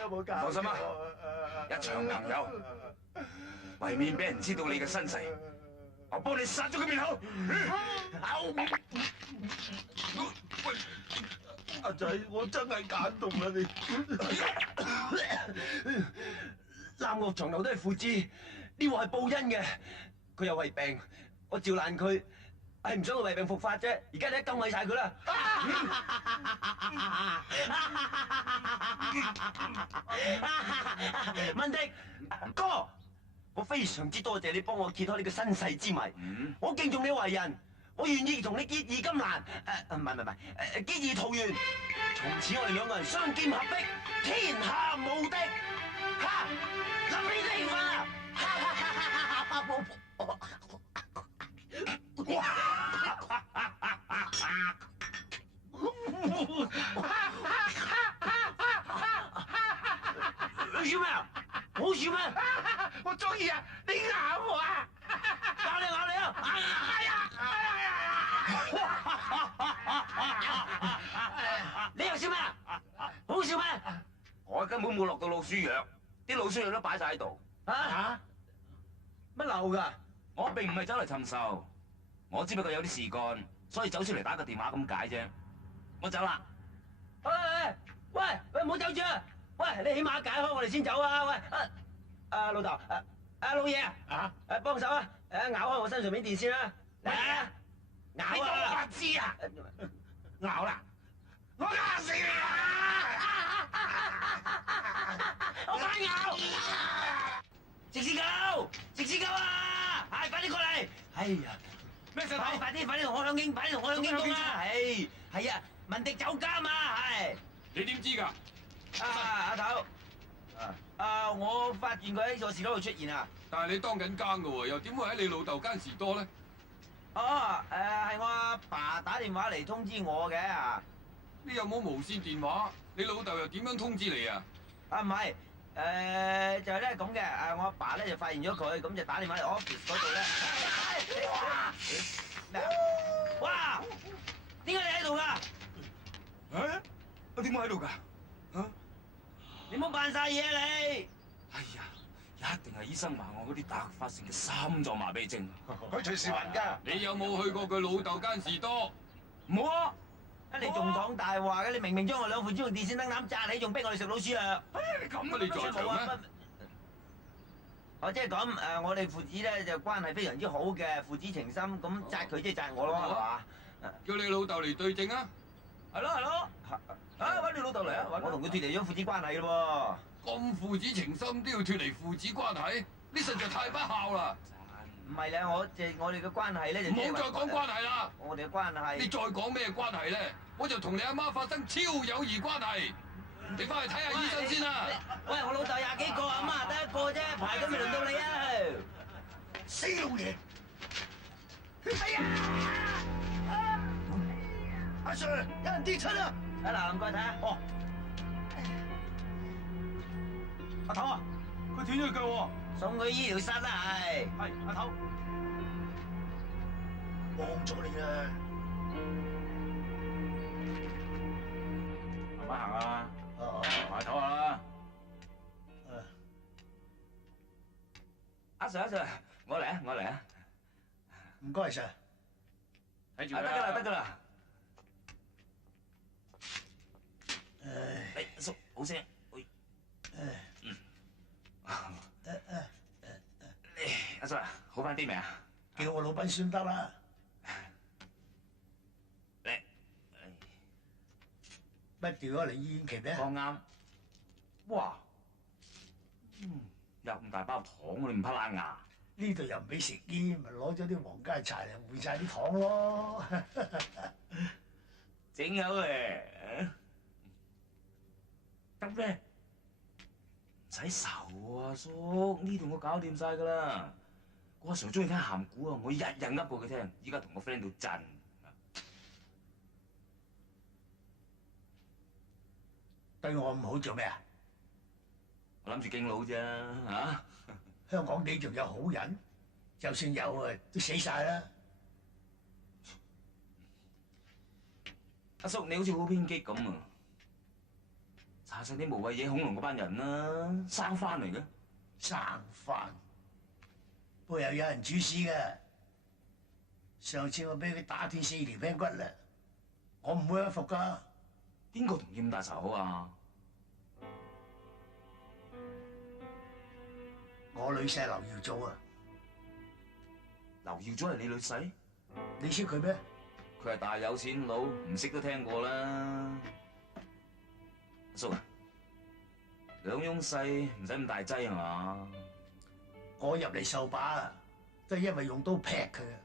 有冇搞？放心啊，一場朋友，為免俾人知道你嘅身世，我幫你殺咗佢面口。阿仔，我真係感動啦你。南岳長流都係父子，呢個係報恩嘅。佢有胃病，我照爛佢，係唔想佢胃病復發啫。而家你一鳩毀晒佢啦！文迪哥，我非常之多謝你幫我揭開呢個身世之謎。我敬重你為人，我願意同你結義金蘭。唔係，結義桃園。從此我哋2個人雙劍合璧，天下無敵。哈！立你呢份啊！你笑咩啊？好笑咩？我中意啊！你咬我啊！咬你啊！你又笑咩啊？好笑咩？我根本冇落到老鼠藥，啲老鼠藥都擺晒喺度。乜流㗎？我並唔係走嚟尋仇，我只不過有啲事幹，所以走出嚟打個電話咁解啫。我走啦。喂，唔好走住啊！喂，你起碼解開我哋先走啊！喂，老豆，老爺啊，幫手啊，咬開我身上面電線啦，嚟啊！咬啊！你講我白痴啊！咬啦！我咬死你啊！我反咬！食屎狗啊！係，快啲過嚟！哎呀，咩事？快啲同我兩經，工啊！係啊，文迪酒家嘛，係。你點知㗎？阿頭，我發現佢喺個士多度出現啊！但係你當緊更㗎喎，又點會喺你老豆間士多咧？係我阿爸打電話嚟通知我嘅。你有冇無線電話？你老豆又點樣通知你啊？唔係，就係咧咁嘅。我阿爸咧就發現咗佢，咁就打電話嚟 office 嗰度咧。哇！點解你喺度㗎？我點解喺度㗎？你唔好扮晒嘢啊你！哎呀，一定係醫生話我嗰啲突發性嘅心臟麻痹症。佢隨時還㗎。你有冇去過佢老豆間士多？冇啊，你仲講大話嘅？你明明將我兩父子用電線燈膽炸你，仲逼我哋食老鼠藥。你咁啊？你在場咩？哦，即係咁誒，我哋父子咧就關係非常之好嘅，父子情深，咁扎佢即係扎我咯，係嘛？叫你老豆嚟對證啊！係咯，揾你老豆嚟啊！我同佢脱離咗父子關係咯喎。咁父子情深都要脱離父子關係，呢實在太不孝啦！唔係咧，我哋嘅關係咧就唔好再講關係啦！我哋嘅關係，你再講咩關係咧，我就同你阿媽發生超友誼關係。你翻去睇下醫生先啦。喂，我老豆廿幾個，阿媽得一個啫，排都未輪到你啊！死老嘢！哎呀！阿 Sir， 有人跌親啊！嗱，唔該睇下。哦，阿頭啊，佢斷咗腳喎，送去醫療室啦，係。係，阿頭，幫咗你啦。慢慢行啊！埋頭下啦。阿 Sir， 我嚟啊！唔該 Sir。睇住啦。得㗎啦。阿叔，好聲。阿叔，好翻啲未啊？叫我老闆算得啦。乜調咗嚟醫院期咩？剛啱。哇！有咁大包糖，你唔怕爛牙？呢度又唔俾食煙，咪攞咗啲皇家茶嚟換晒啲糖咯。整好嘅，得咩？唔使愁啊，叔，呢度我搞掂晒㗎啦。我阿 Sir 中意聽鹹古啊，我日日噏過佢聽，依家同我 friend 到震。對我唔好做咩啊？我諗住敬老啫，嚇！香港地仲有好人，就算有啊，都死晒啦。阿叔，你好似好偏激咁啊！查晒啲無謂嘢恐龍嗰班人啦，生番嚟嘅。生番，背後有人主使嘅。上次我俾佢打斷4條頸骨啦，我唔會屈服㗎。邊個同你咁大仇口啊？我女婿劉耀祖啊。劉耀祖係你女婿？你識佢咩？佢係大有錢佬，唔識都聽過啦。阿叔啊，兩翁細唔使咁大劑係嘛？我入嚟受把啊，都係因為用刀劈佢啊。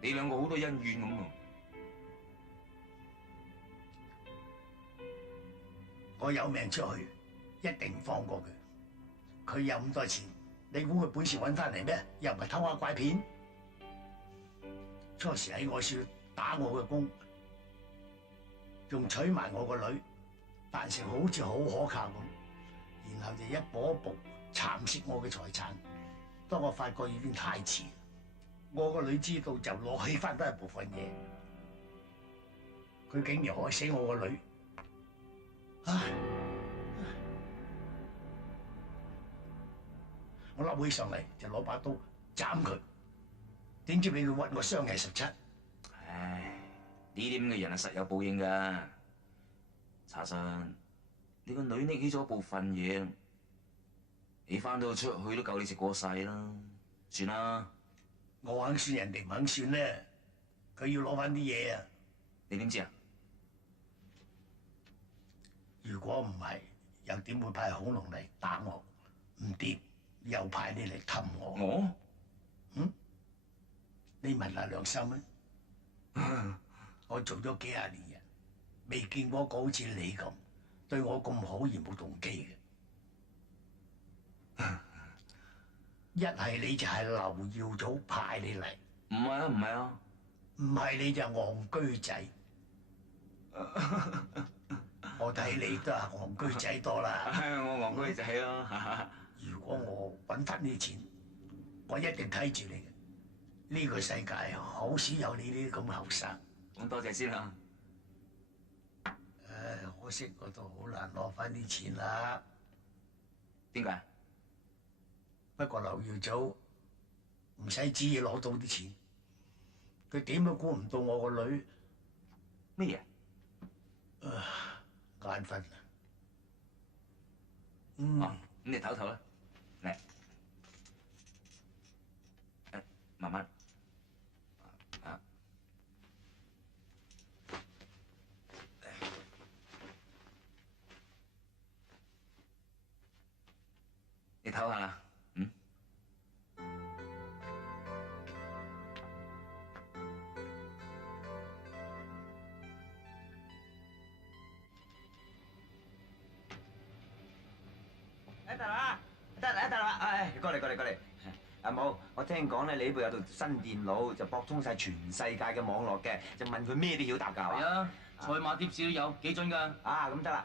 你兩個好多恩怨咁喎。我有命出去，一定唔放過佢。佢有咁多錢，你估佢本事揾翻嚟咩？又唔係偷下拐騙。初時喺我處打我嘅工，仲娶埋我個女，扮成好似好可靠咁，然後就一步一步蠶食我嘅財產。當我發覺已經太遲，我個女知道就攞起翻得一部分嘢，佢竟然害死我個女。唉！我笠起上嚟就攞把刀斬佢，點知俾佢屈我雙藝17。唉，呢啲咁嘅人係實有報應㗎。查實，你個女拎起咗部分嘢，你翻到出去都夠你食過世啦。算啦，我肯算，人哋唔肯算咧。佢要攞翻啲嘢啊！你點知啊？如果唔係，又點會派恐龍嚟打我？唔掂，又派你嚟氹我。我？嗯？你問下良心啊！我做咗幾廿年人，未見過一個好似你咁對我咁好而冇動機嘅。一係你就係劉耀祖派你嚟，唔係啊，唔係啊，唔係你就戇居仔。我睇你都係戇居仔多啦。我戇居仔咯。如果我揾翻啲錢，我一定睇住你嘅。呢個世界好少有你呢啲咁嘅後生。咁多謝先啦。唉，可惜我都好難攞翻啲錢啦。點解？不過劉耀祖唔使旨意攞到啲錢，佢點都估唔到我個女咩嘢？眼瞓。咁你唞唞啦，嚟，慢慢。你唞下啦，得啦，過嚟。阿母，我聽講咧，你呢部有套新電腦就駁通晒全世界嘅網絡嘅，就問佢咩都曉答㗎係啊，賽馬貼士都有，幾準㗎？啊，咁得啦。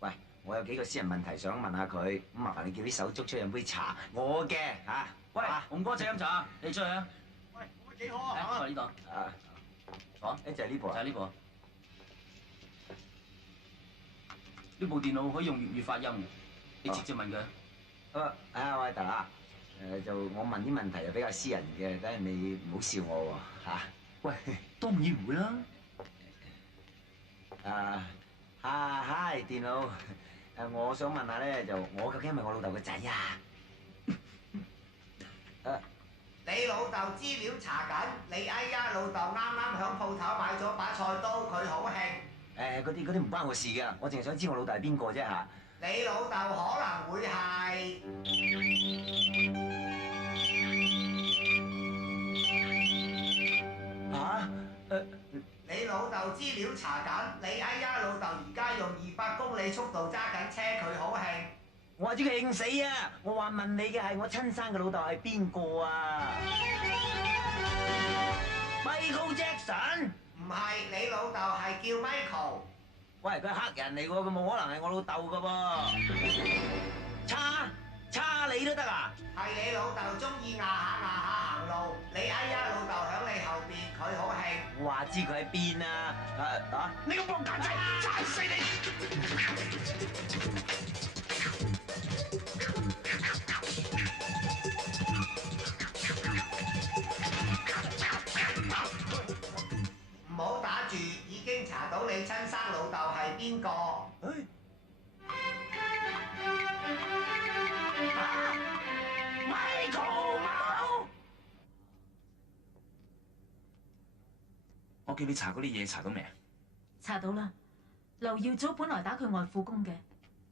喂，我有幾個私人問題想問下佢，咁麻煩你叫啲手足出去飲杯茶，我嘅嚇。喂，紅哥仔飲茶，你出去啊！喂，咁幾好啊！喺呢度。講，就係呢部啊。就係呢部。呢部電腦可以用粵語發音嘅，你直接問佢。喂，得啦。就我問啲問題就比較私人嘅，等陣你唔好笑我喎嚇。喂，當然唔會啦。嗨，電腦。我想問下咧，就我究竟係咪我老豆個仔啊？你老豆資料查緊，你哎呀老豆啱啱響鋪頭買咗把菜刀，佢好興。嗰啲唔關我事㗎，我淨係想知我老豆係邊個啫嚇。你老豆可能會係你老豆資料查緊，你哎呀老豆而家用200公里速度揸緊車，佢好興。我話知佢興死啊！我話問你嘅係我親生嘅老豆係邊個啊 ？Michael Jackson？ 唔係，你老豆係叫 Michael。喂，佢係黑人嚟喎，佢冇可能係我老豆噶噃。叉你都得啊？係你老豆中意壓下行路，你哎呀老豆響你後邊，佢好興。我話知佢喺邊啊！你個笨蛋仔，斬死你！唔好打住，已經查到你親生老豆係邊個。我叫你查嗰啲嘢，查到未啊？查到啦。劉耀祖本來打佢外父工嘅，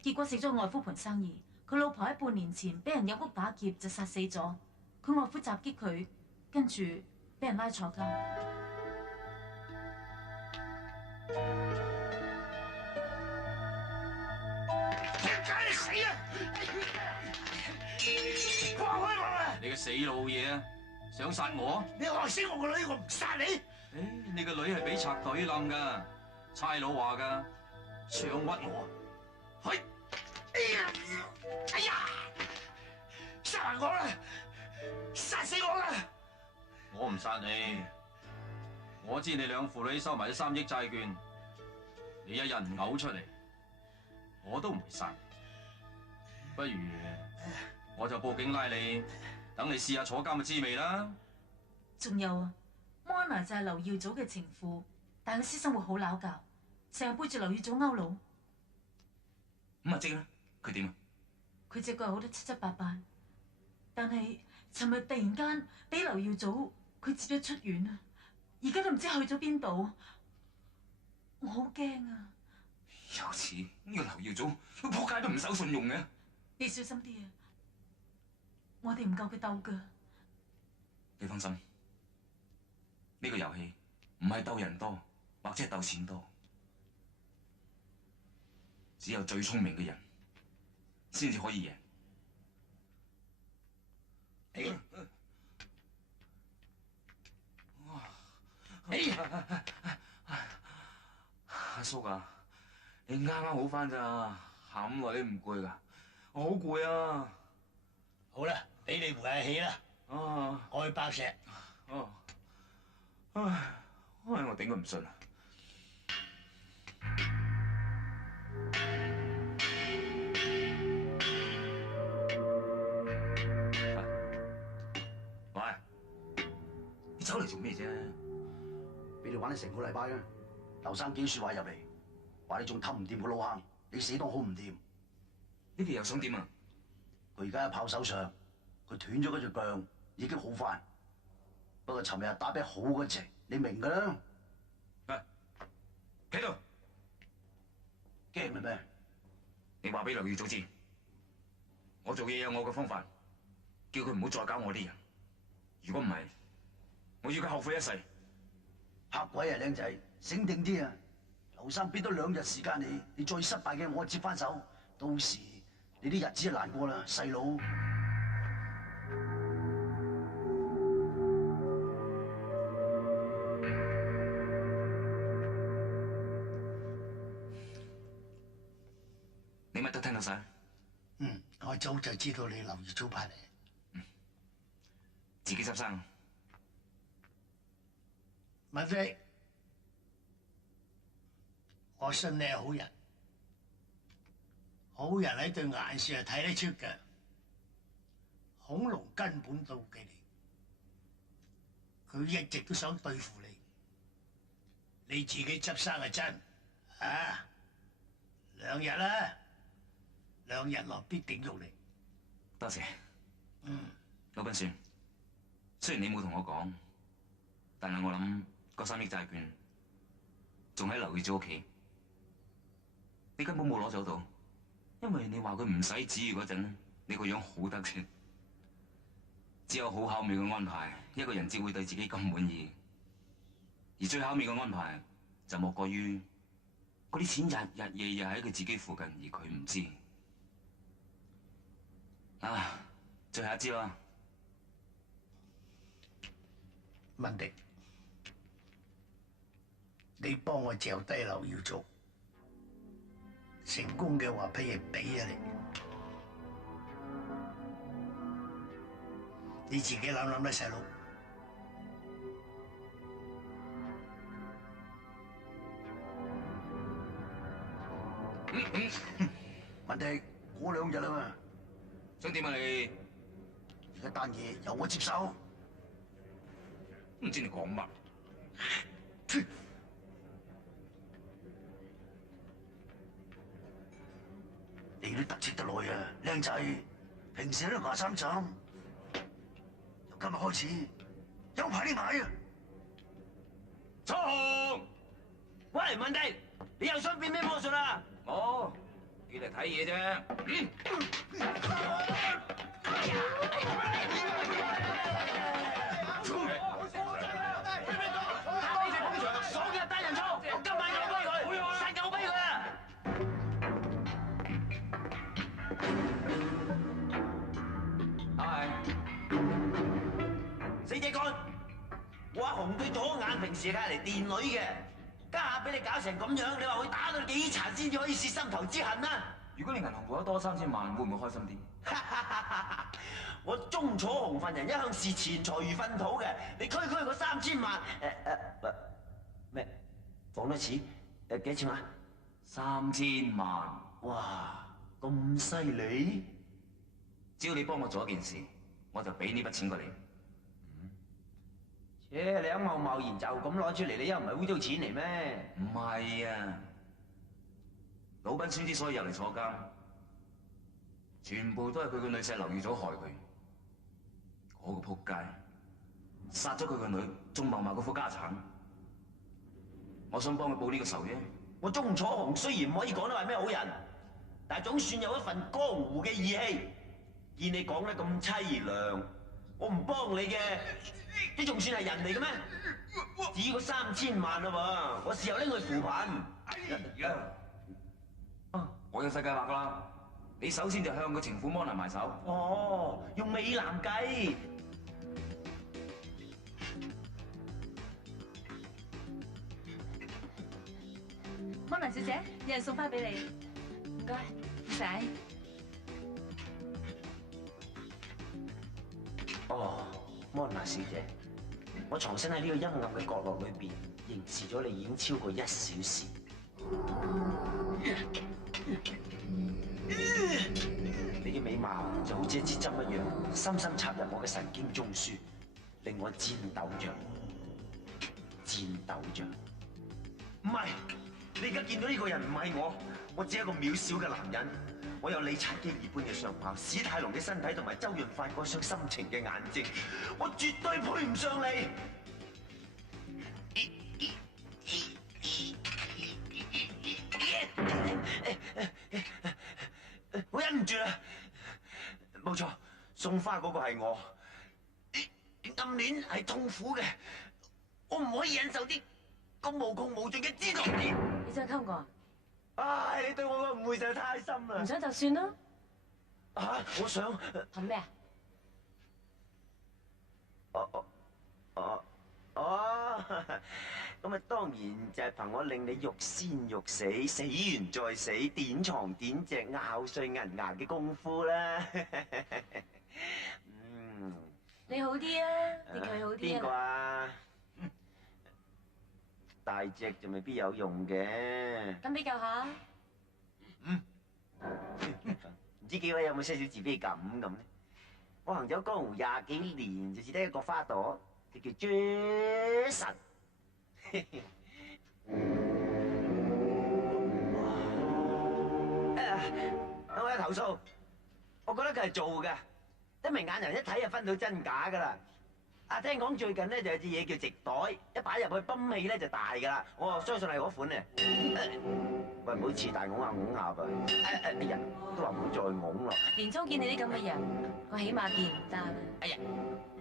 結果食咗外父盤生意。佢老婆喺半年前俾人入屋打劫就殺死咗。佢外父襲擊佢，跟住俾人拉坐監。點解你死啊？放開我啊！你個死老嘢啊！想殺我？你害死我個女，我唔殺你。你個女係俾賊隊冧㗎，差佬話㗎，想屈我。去！哎呀！殺埋我啦！殺死我啦！我唔殺你，我知你兩父女收埋咗3億債券，你一日唔嘔出嚟，我都唔會殺你。不如我就報警拉你，等你試下坐監嘅滋味啦。仲有啊 ，Mona 就係劉耀祖嘅情婦，但係佢私生活好撈教，成日背住劉耀祖勾佬。咁阿晶咧，佢點啊？佢隻腳好得七七八八，但係尋日突然間俾劉耀祖佢接咗出院啊！而家都唔知去咗邊度，我好驚啊！有似呢個劉耀祖，佢仆街都唔守信用嘅。你小心啲啊！我哋唔夠佢鬥㗎。你放心，呢個遊戲唔係鬥人多，或者係鬥錢多，只有最聰明嘅人先至可以贏。阿叔啊，你啱啱好翻咋？行咁耐你唔攰㗎？我好攰啊！好啦，俾你回下氣啦。我去爆石。唉，我頂佢唔順啊！喂，你走走嚟做咩啫？俾你玩咗成個禮拜啊！劉生幾説話入嚟，話你仲氹唔掂個老坑，你死都好唔掂。呢啲又想點啊？佢而家喺炮手上，佢斷咗嗰隻腳，已經好返。不過尋日打俾好嗰隻，你明㗎啦。企度，驚啦咩？你話俾劉耀祖知，我做嘢有我嘅方法，叫佢唔好再搞我啲人。如果唔係，我要佢後悔一世。嚇鬼啊，靚仔，醒定啲啊！劉生俾多2日時間你，你再失敗嘅我接翻手，到時你啲日子就難過啦，細佬。你乜都聽到晒？我早就知道你劉耀祖派嚟。自己執生。文飛，我信你係好人，好人喺對眼上係睇得出嘅。孔龍根本妒忌你，佢一直都想對付你。你自己執生係真啊！2日啦，2日內必定喐你。多謝。老闆算，雖然你冇同我講，但係我諗嗰3億債券仲喺劉耀祖屋企，你根本冇攞走到，因為你話佢唔使旨意嗰陣，你個樣好得戚。只有好巧妙嘅安排，一個人只會對自己咁滿意。而最巧妙嘅安排就莫過於嗰啲錢日日夜夜喺佢自己附近，而佢唔知。啊，最後一招啦！文迪，你幫我嚼低劉耀祖，成功嘅話批嘢俾啊你自己諗諗啦，細佬。文迪，過2日啦嘛。想點啊你？而家單嘢由我接手。唔知你講乜？你都得戚得耐啊，靚仔！平時都牙三斬，由今日開始有排你買啊！楚紅，喂，文迪，你又想變咩魔術啊？我叫嚟睇嘢啫。爽嘅單人操，我今晚又歸佢，殺狗俾佢啊！死仔乾，我阿紅對左眼平時係嚟電女嘅，家下俾你搞成咁樣，你話會打到你幾殘先至可以泄心頭之恨啊？如果你銀行戶口多3000萬，會唔會開心啲？我鍾楚紅份人一向視錢財如糞土嘅，你區嗰3000萬，咩？講多次，幾錢啊？3000萬。哇，咁犀利！只要你幫我做一件事，我就俾呢筆錢過你。你咁貿然就咁攞出嚟，你又唔係污糟錢嚟咩？唔係啊，老賓孫之所以入嚟坐監，全部都係佢個女婿劉耀祖害佢。嗰個仆街殺咗佢個女，仲謀埋嗰副家產。我想幫佢報呢個仇啫。我鍾楚紅雖然唔可以講得係咩好人，但係總算有一份江湖嘅義氣。見你講得咁凄涼，我唔幫你嘅，你仲算係人嚟嘅咩？至於嗰3000萬啦喎，我事後拎去扶貧。我有世界劃㗎啦，你首先就向個情婦摩拿埋手。哦，用美男計。摩娜小姐，有人送花俾你，唔該，唔使。哦，摩娜小姐，我藏身喺呢個陰暗嘅角落裏邊，凝視咗你已經超過1小時。你嘅美貌就好似一支針一樣，深深插入我嘅神經中樞，令我顫抖着。戰鬥啫。唔係，你而家見到呢個人唔係我只係一個渺小嘅男人。我有理查基爾般嘅相貌、史泰龍嘅身體同埋周潤發嗰雙深情嘅眼睛，我絕對配唔上你。我忍唔住啦，冇錯，送花嗰個係我。暗戀係痛苦嘅，我唔可以忍受啲咁無窮無盡嘅煎熬。你想溝我啊？唉，你對我嘅誤會實在太深啦。唔想就算啦。我想。憑咩啊？咁啊，當然就係憑我令你欲仙欲死、死完再死、點床點隻、咬碎銀牙嘅功夫啦。你好啲啊，定佢好啲啊？邊個啊？大隻就未必有用嘅。咁比較下。唔知幾位有冇些少自卑感咁呢？我行走江湖20幾年，就只得一個花朵，就叫 Jason。我有投訴，我覺得佢係做嘅，一明眼人一睇就分到真假噶啦。聽講最近咧就有隻嘢叫直袋，一擺入去泵氣咧就大噶啦。我相信係嗰款咧。喂，唔好似大拱下拱下噃。哎呀，都話唔好再拱咯。年初見你啲咁嘅人，我起碼見唔得啦。哎呀，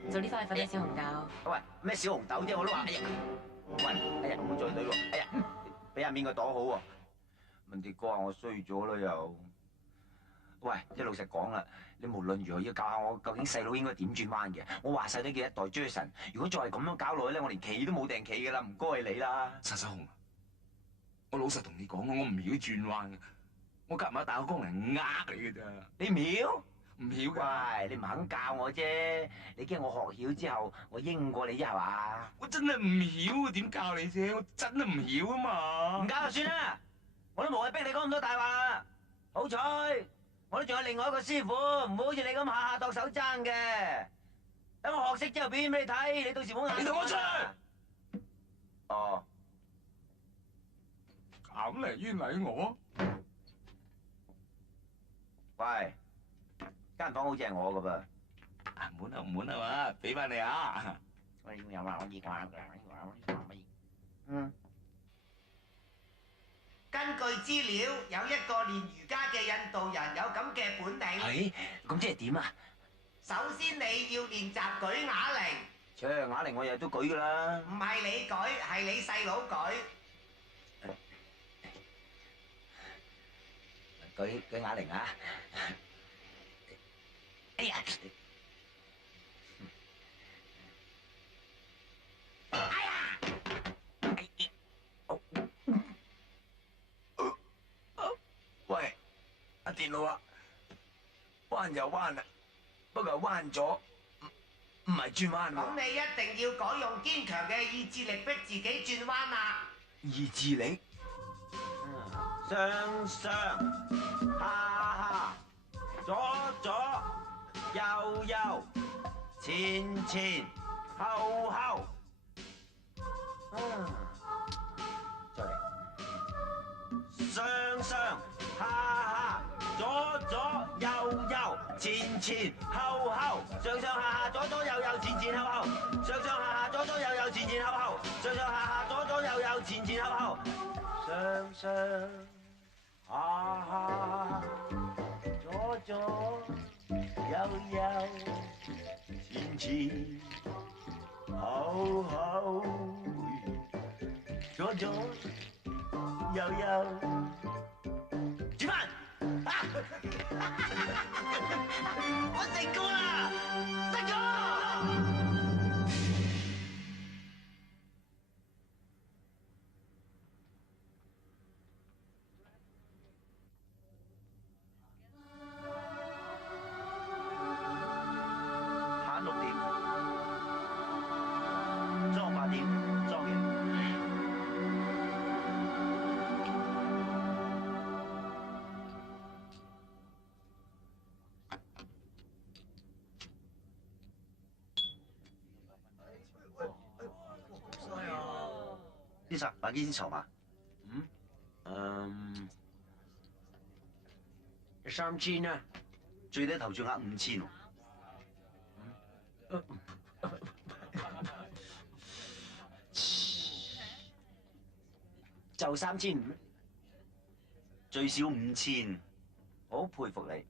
早啲翻去瞓啲小紅豆。喂，咩小紅豆啫？我都話哎呀，喂，哎呀，唔好再懟喎。哎呀，俾下面個朵好喎。文迪哥話我衰咗啦又。喂，即係老實講啦，你無論如何要教下我究竟細佬應該點轉彎嘅。我話晒都叫一代 Jason， 如果再係咁樣搞落去咧，我連企都冇定企噶啦，唔該你啦。殺手紅，我老實同你講，我唔曉轉彎嘅，我夾埋大個工人呃你嘅咋。你唔曉？唔曉㗎。喂，你唔肯教我啫，你驚我學曉之後我應過你啫係嘛？我真係唔曉，點教你啫？我真係唔曉啊嘛。唔教就算啦，我都無謂逼你講咁多大話啦。好彩。我都仲有另外一個師傅，唔好好似你咁下下度手踭嘅。等我學識之後表演俾你睇，你到時唔好眼。你同我出去。哦。咁嚟冤枉我？喂，間房好似係我噶噃。滿啊唔滿啊嘛，俾翻你啊。我要有話我熱話根據資料，有一個練瑜伽嘅印度人有咁嘅本領。係，咁即係點啊？首先你要練習舉啞鈴。啞鈴我日日都舉噶啦。唔係你舉，係你細佬舉。舉啞鈴啊！哎呀！喂，阿電腦啊，彎就彎啦，不過彎咗，唔係轉彎喎。咁你一定要改用堅強嘅意志力逼自己轉彎啦。意志力？上上下下左左右右前前後後。再嚟。上上下下左左右右前前後後，上上下下左左右右前前後後，上上下下左左右右前前後後，上上下下左左右右前前後後，上上下下左左右右前前後後，左左右右。轉翻！我成功啦！得咗！下6點，裝8點，裝完。啲啥買幾錢籌碼？ 3000啊，最低投注額5000喎。就3500，最少5000。我好佩服你，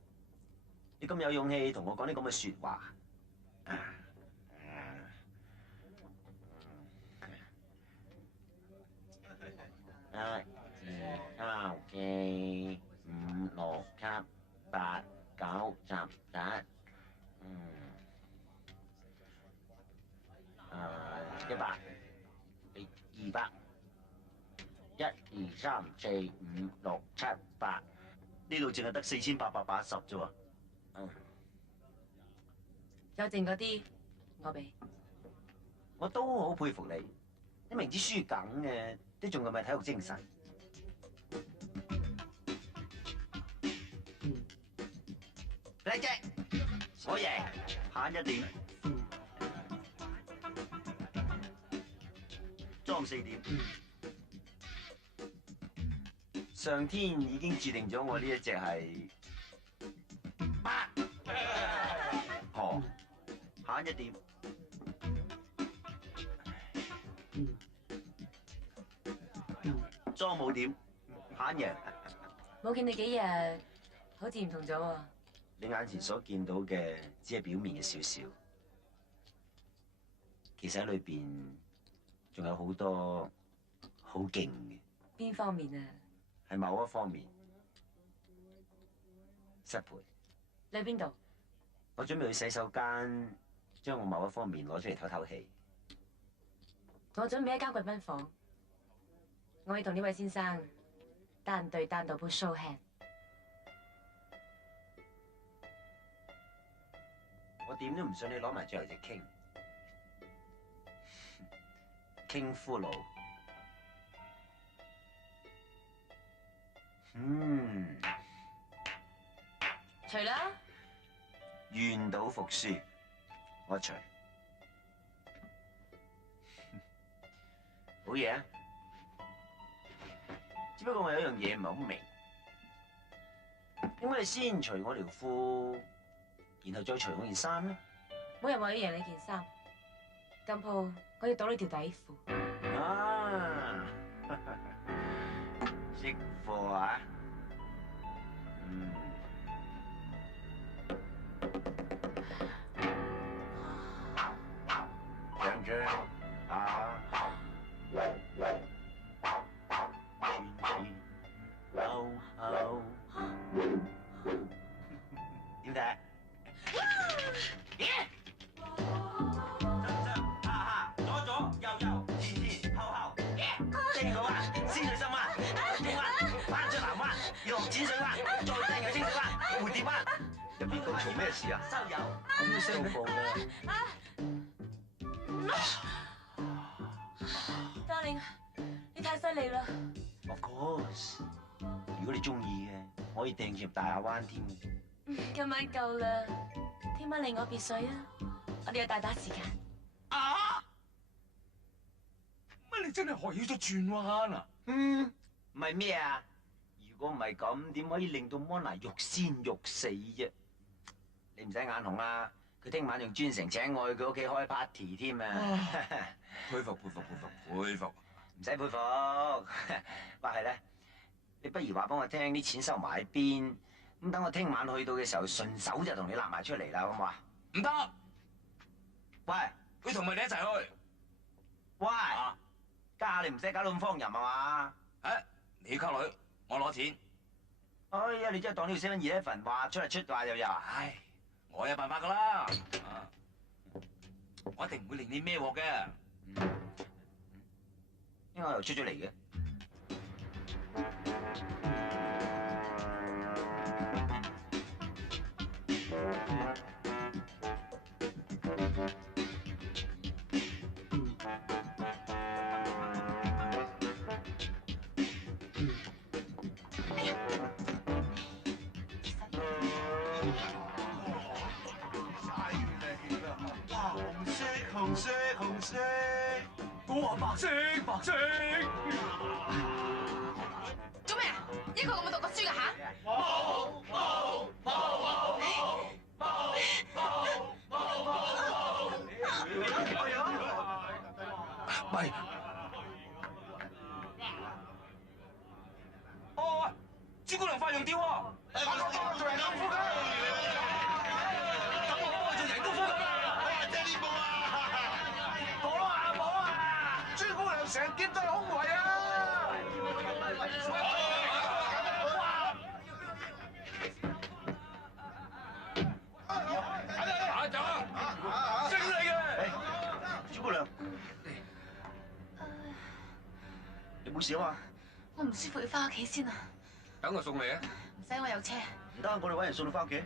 你咁有勇氣同我講啲咁嘅説話。1、2、3、4、5、6、7、8、9、10、11。100、200。1、2、3、4、5、6、7、8。呢度淨係得4880啫喎。有剩嗰啲我俾。我都好佩服你，你明知輸梗嘅，都仲咁咪體育精神。叻姐，我贏，慳1點，裝4點。上天已經注定咗我呢一隻係8，哦，慳1點。裝冇點，慳贏。冇見你幾日，好似唔同咗喎。你眼前所見到嘅只係表面嘅少少，其實喺裏邊仲有好多好勁嘅。邊方面啊？係某一方面失陪。你喺邊度？我準備去洗手間，將我某一方面攞出嚟透透氣。我準備一間貴賓房，我要同呢位先生單對單到鋪 show hand。我點都唔信你攞埋最後隻 King 俘虜。除啦。願賭服輸，我除。好嘢啊！只不過我有一樣嘢唔係好明，點解你先除我條褲，然後再除我件衫咧？冇人話要贏你件衫，今鋪我要賭你條底褲。啊，識貨啊！張張啊，串串厚厚，點睇？咦？上下左左右右，前後後，正個彎，先水深彎，中彎，翻出南彎，落淺水灣，再正又清水灣，蝴蝶灣。入邊嗰詞咩事啊？收油，咁聲報嘅。Darling，你太犀利啦 ！Of course，如果你中意嘅，我可以掟住入大亞灣添。今晚夠啦，聽晚嚟我別墅啊！我哋有大把時間。啊！乜你真係學曉咗轉彎啊？唔係咩啊？如果唔係咁，點可以令到 Mona 欲仙欲死啫？你唔使眼紅啦，佢聽晚仲專程請我去佢屋企開 party 添啊！佩服佩服佩服佩服！唔使佩服，話係咧，你不如話幫我聽啲錢收埋喺邊，咁等我聽晚去到嘅時候，順手就同你攬埋出嚟啦，好唔好啊？唔得！喂，佢同埋你一齊去。喂，家下你唔使搞到咁荒淫啊嘛？你溝女，我攞錢。哎呀，你真係當呢條7-11話出嚟出話又有。唉，我有辦法噶啦。我一定唔會令你孭鑊嘅。因為我又出咗嚟嘅。紅色，紅色，紅色，嗰我話白色，白色。做咩啊？一個咁冇讀過書㗎吓？喂！哦，朱姑娘發揚吊喎！做人功夫㗎！等我幫佢做人功夫咁啦！即係呢步啊！冇啊！朱姑娘成劫都係胸圍啊！打走啊！精你嘅！朱姑娘，你冇事啊嘛？我唔舒服，要翻屋企先啊！等我送你啊！唔使，我有車。唔得，我哋揾人送你翻屋企。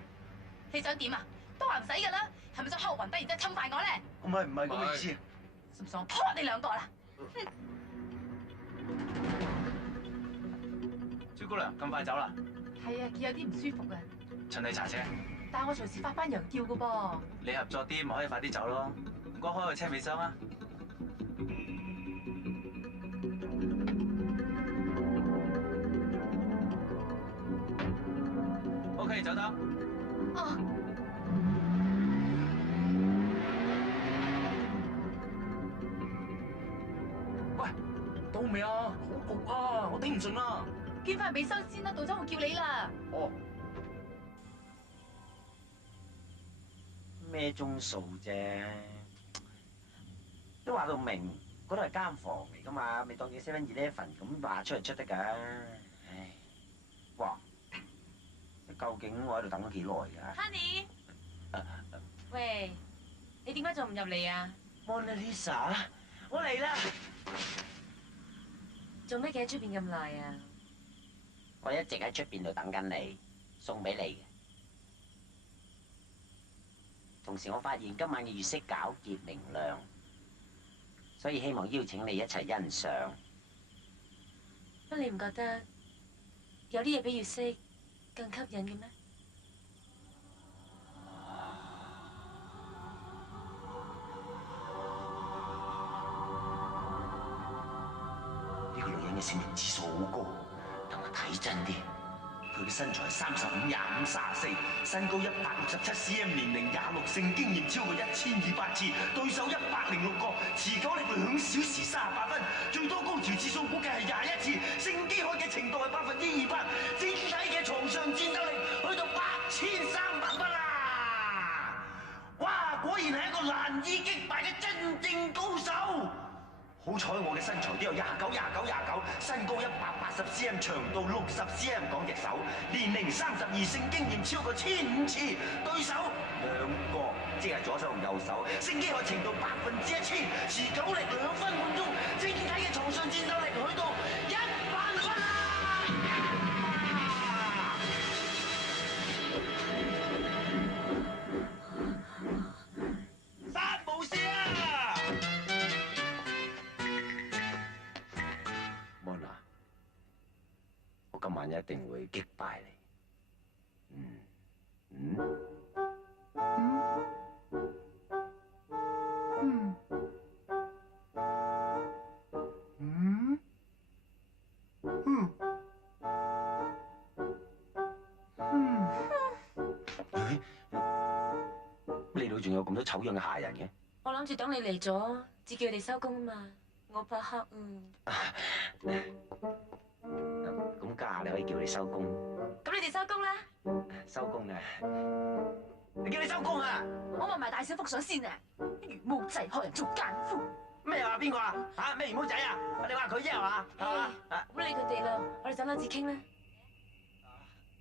你想點啊？都話唔使㗎啦，係咪想蝦我暈低，然之後侵犯我咧？唔係咁嘅意思。信唔信我撲你兩個啦？朱姑娘咁快走啦？係啊，有啲唔舒服啊。趁你查車，但係我隨時發班羊叫㗎噃。你合作啲咪可以快啲走咯。唔該，開個車尾箱啊！ OK， 走得。哦。喂，到未啊？好焗啊！我頂唔順啦。見塊尾收先啦，到咗我叫你啦。哦。咩鐘數啫？都話到明，嗰度係間房嚟噶嘛，咪當住 7-11咁話出嚟出得㗎。唉，哇！究竟我喺度等咗幾耐㗎 ？Honey，喂，你點解仲唔入嚟啊 ？Mona Lisa， 我嚟啦！做咩企喺出邊咁耐啊？我一直喺出邊度等緊你，送俾你嘅。同時我發現今晚嘅月色皎潔明亮，所以希望邀請你一齊欣賞。乜你唔覺得有啲嘢比月色更吸引嘅咩？呢個女人嘅性情指數好高，等我睇真啲。佢嘅身材35、25、34，身高167 cm， 年齡26，性經驗超過1200次，對手106個，持久力2小時38分，最多高潮次數估計係21次，性飢渴嘅程度係200%，整體嘅床上戰鬥力去到8300分啊！哇，果然係一個難以擊敗嘅真正高手。好彩我嘅身材都有29，身高180 cm， 長度60 cm， 講隻手，年齡32，性經驗超過1500次，對手2個，即係左手同右手，性飢渴程度1000%，持久力2分半鐘，整體嘅床上戰鬥力去到100分啊！三無事啊！ Mona， 我今晚一定會擊敗你。呢度仲有咁多醜樣嘅下人嘅？我諗住等你嚟咗，至叫佢哋收工啊嘛。我怕黑咁家下你可以叫你收工。咁你哋收工啦。收工啊！你叫你收工啊！我問埋大小幅相先啊！魚毛仔學人做奸夫。咩話邊個啊？嚇咩魚毛仔啊？你話佢啫係嘛？唔理佢哋啦，我哋走啦，至傾啦。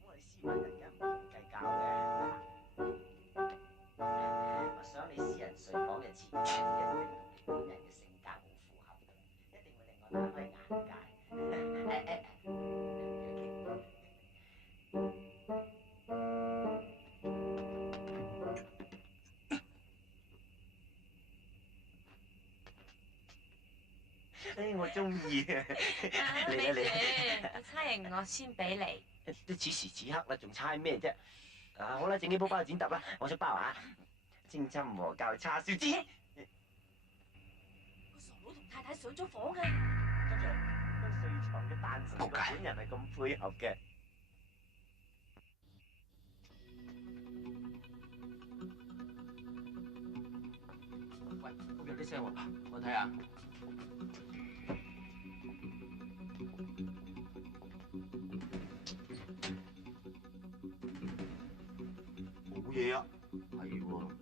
我哋斯文人梗唔計較嘅。我想你私人睡房嘅設計一定同你本人嘅性格好符合，一定會令我大開眼界。我中意啊！嚟啦嚟！個差人我先俾你。都此時此刻啦，仲猜咩啫？啊好啦，整幾煲包剪揼啦，我想包下清侵和教叉燒煎。好同太太上咗房啊！跟住都睡床嘅誕辰個本人係咁配合嘅。喂，屋有啲聲喎，我睇下。冇嘢啊，係喎。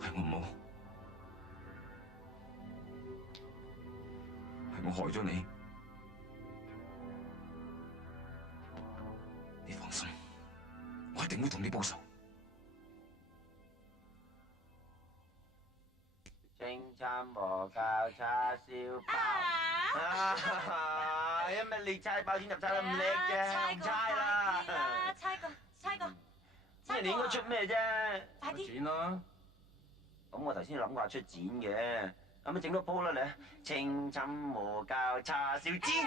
係我冇，係我害咗你。你放心，我一定會同你報仇。清餐和教叉燒包。因為你猜包剪揼猜得咁叻啫，唔猜啦。猜過。咁人哋應該出咩啫？快啲！剪啦。咁我頭先諗過話出剪嘅，咁咪整多鋪啦你。清浸和教叉燒煎。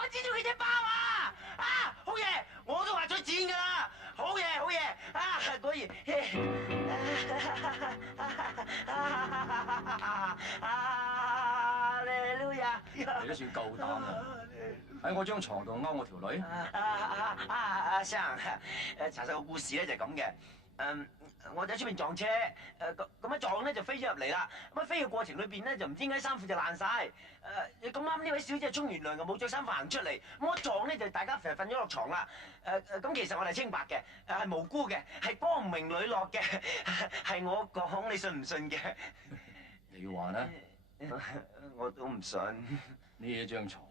我知道佢隻包啊！好嘢！我都話出剪㗎啦！好嘢！果然。哈利路亞！你都算夠膽啦！喺我張床度勾我條女。阿生，查實個故事咧就係咁嘅。我就喺出面撞車，咁一撞咧就飛咗入嚟啦。咁飛嘅過程裏邊咧就唔知點解衫褲就爛晒。咁啱呢位小姐沖完涼又冇着衫行出嚟，咁我撞咧就大家瞓咗落床啦。咁其實我哋係清白嘅，係無辜嘅，係光明磊落嘅，係我講，你信唔信嘅？你話啦？我都唔信。呢一張床，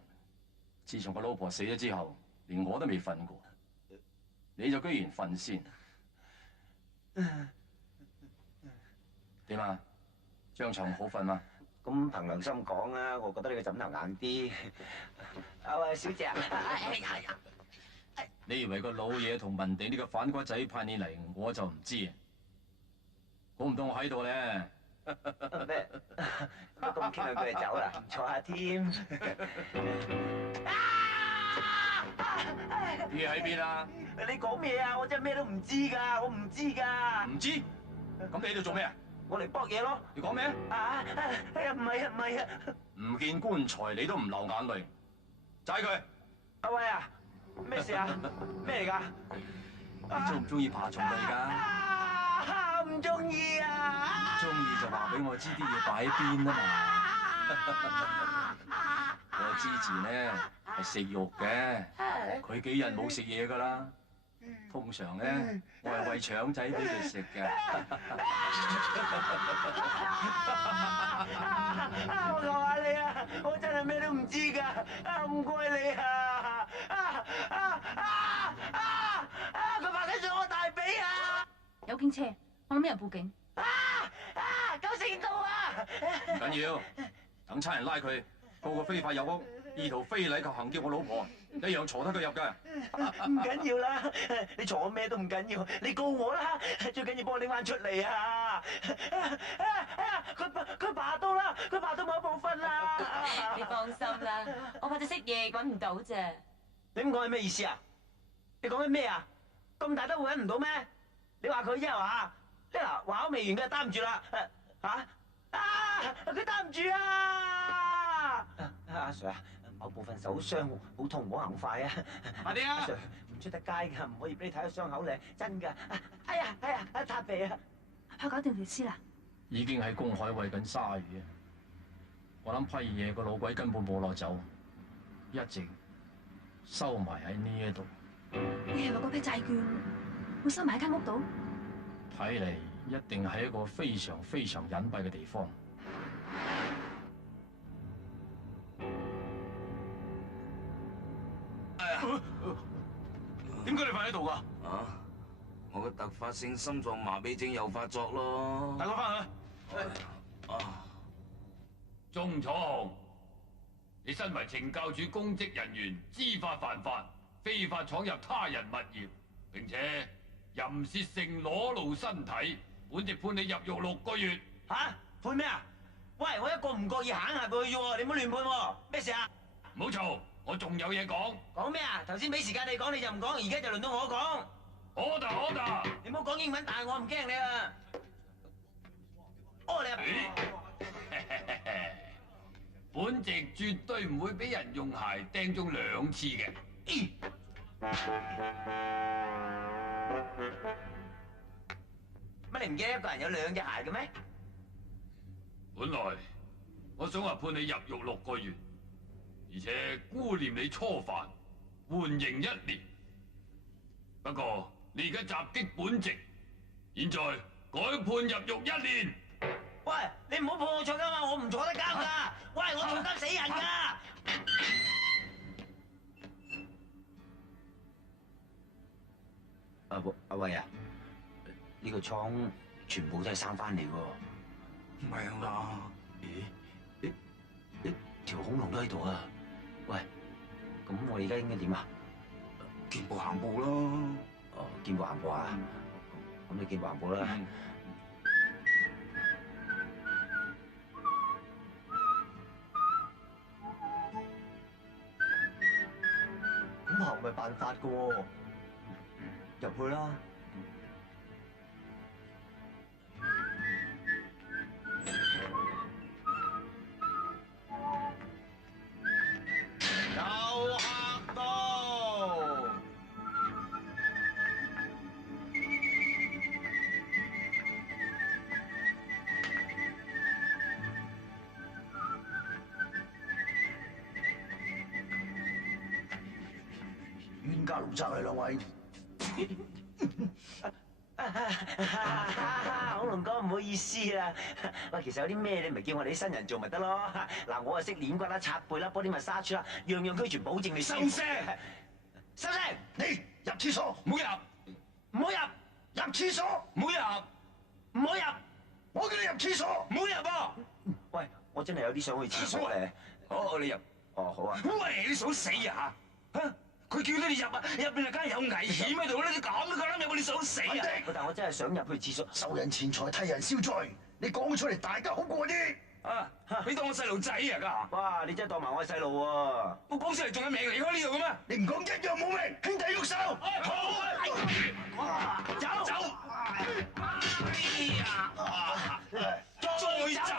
自從個老婆死咗之後，連我都未瞓過，你就居然瞓先。點啊？張床好瞓嗎？咁憑良心講啊，我覺得你個枕頭硬啲。喂，小姐啊，你以為個老嘢同文地呢個反骨仔派你嚟，我就唔知。估唔到我喺度咧。咩？咁傾兩句就走啦，唔坐下添。嘢喺邊啊？你講咩啊？我真係咩都唔知㗎，我唔知㗎。唔知？咁你喺度做咩啊？我嚟搏嘢咯。你講咩啊？哎呀，唔係啊。唔見棺材你都唔流眼淚，揸佢。阿威啊，咩事啊？咩嚟㗎？你中唔中意爬蟲類㗎？唔中意啊！唔中意就話俾我知啲嘢擺喺邊啊嘛！我之前咧係食肉嘅，佢幾日冇食嘢噶啦。通常咧我係餵腸仔俾佢食嘅。我求下你啊！我真係咩都唔知㗎，唔該你啊！佢拍緊上我大髀啊！有警車，我諗有人報警。9成度啊！唔緊要，等差人拉佢，告個非法入屋，意圖非禮及行劫我老婆，一樣坐得佢入㗎。唔緊要啦，你坐我咩都唔緊要，你告我啦，最緊要幫我拎翻出嚟啊！佢爬到啦，佢爬到某一部分啦。你放心啦，我怕隻蜥蜴揾唔到啫。你咁講係咩意思啊？你講緊咩啊？咁大都揾唔到咩？你話佢啫係嘛？嗱，話都未完嘅，擔唔住啦。佢擔唔住啊！阿 Sir 啊，某部分受傷，好痛，唔好行快啊！快啲啊！阿 Sir 唔出得街㗎，唔可以俾你睇到傷口咧，真㗎。哎呀，塌鼻啊！怕搞掂條屍啦！已經喺公海餵緊鯊魚啊！我諗批嘢個老鬼根本冇攞走，一直收埋喺呢一度。你係話嗰批債券會收埋喺間屋度？睇嚟一定係一個非常非常隱蔽嘅地方。點解你瞓喺度㗎？我嘅突發性心臟麻痹症又發作咯。帶我翻去。鍾楚紅，你身為懲教署公職人員，知法犯法，非法闖入他人物業，並且淫褻性裸露身體，本席判你入獄6個月。吓？判咩啊？喂，我一個唔覺意行下過去啫喎，你唔好亂判喎。咩事啊？唔好嘈，我仲有嘢講。講咩啊？頭先俾時間你講你就唔講，而家就輪到我講。order。你唔好講英文，但係我唔驚你啊。哦，你啊！本席絕對唔會俾人用鞋釘中2次嘅。乜你唔記得一個人有2隻鞋嘅咩？本來我想話判你入獄6個月，而且孤念你初犯，緩刑1年。不過你而家襲擊本席，現在改判入獄1年。喂，你唔好判我坐監啊！我唔坐得監㗎。喂，我坐監死人㗎。阿偉啊，呢個倉全部都係生翻嚟喎。唔係啊嘛？咦？一條恐龍都喺度啊！喂，咁我而家應該點啊？見步行步咯。哦，見步行步啊！咁你見步行步啦。咁行咪辦法噶喎，入去啦。有客到。冤家路窄嚟兩位。恐龍哥唔好意思啦。喂，其實有啲咩你咪叫我哋啲新人做咪得咯。嗱，我啊識捏骨啦、擦背啦、body massage啦，樣樣俱全，保證你收聲！收聲！你入廁所，唔好入，唔好入，入廁所，唔好入，唔好入！我叫你入廁所，唔好入啊！喂，我真係有啲想去廁所咧。哦，你入。哦，好啊。喂，你想死啊？嚇！佢叫你入啊，入邊啊梗係有危險喺度啦！你咁都夠膽入，你想死啊？但我真係想入去廁所，收人錢財替人消災，你講出嚟大家好過啲。啊！你當我細路仔啊？家哇！你真係當埋我係細路喎！我講出嚟仲有命離開呢度嘅咩？你唔講一樣冇命，兄弟喐手！好，走走。再走。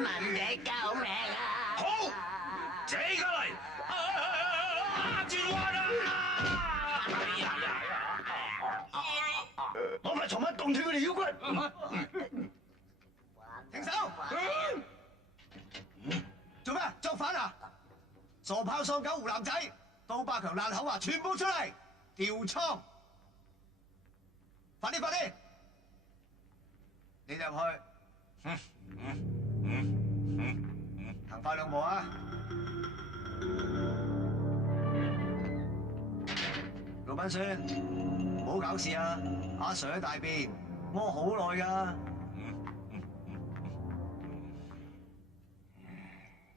問你救命啊！好，這個嚟，轉彎啊！攞塊床板凍斷佢哋腰骨。停手！做咩？作反啊！傻炮喪狗湖南仔，刀疤強爛口啊！全部出嚟調倉！快啲，快啲！你入去。行快2步啊！老賓孫，唔好搞事啊！阿 Sir 喺大便，屙好耐㗎。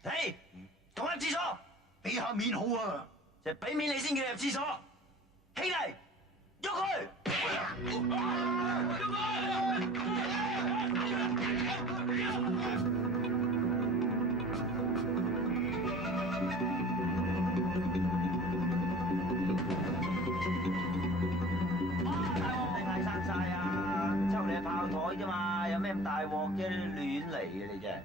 嘿，講入廁所，俾下面好啊！就俾面你先叫你入廁所。起嚟，喐佢！生晒啊！抽你炮台啫嘛，有咩咁大鑊啫？亂嚟嘅你真係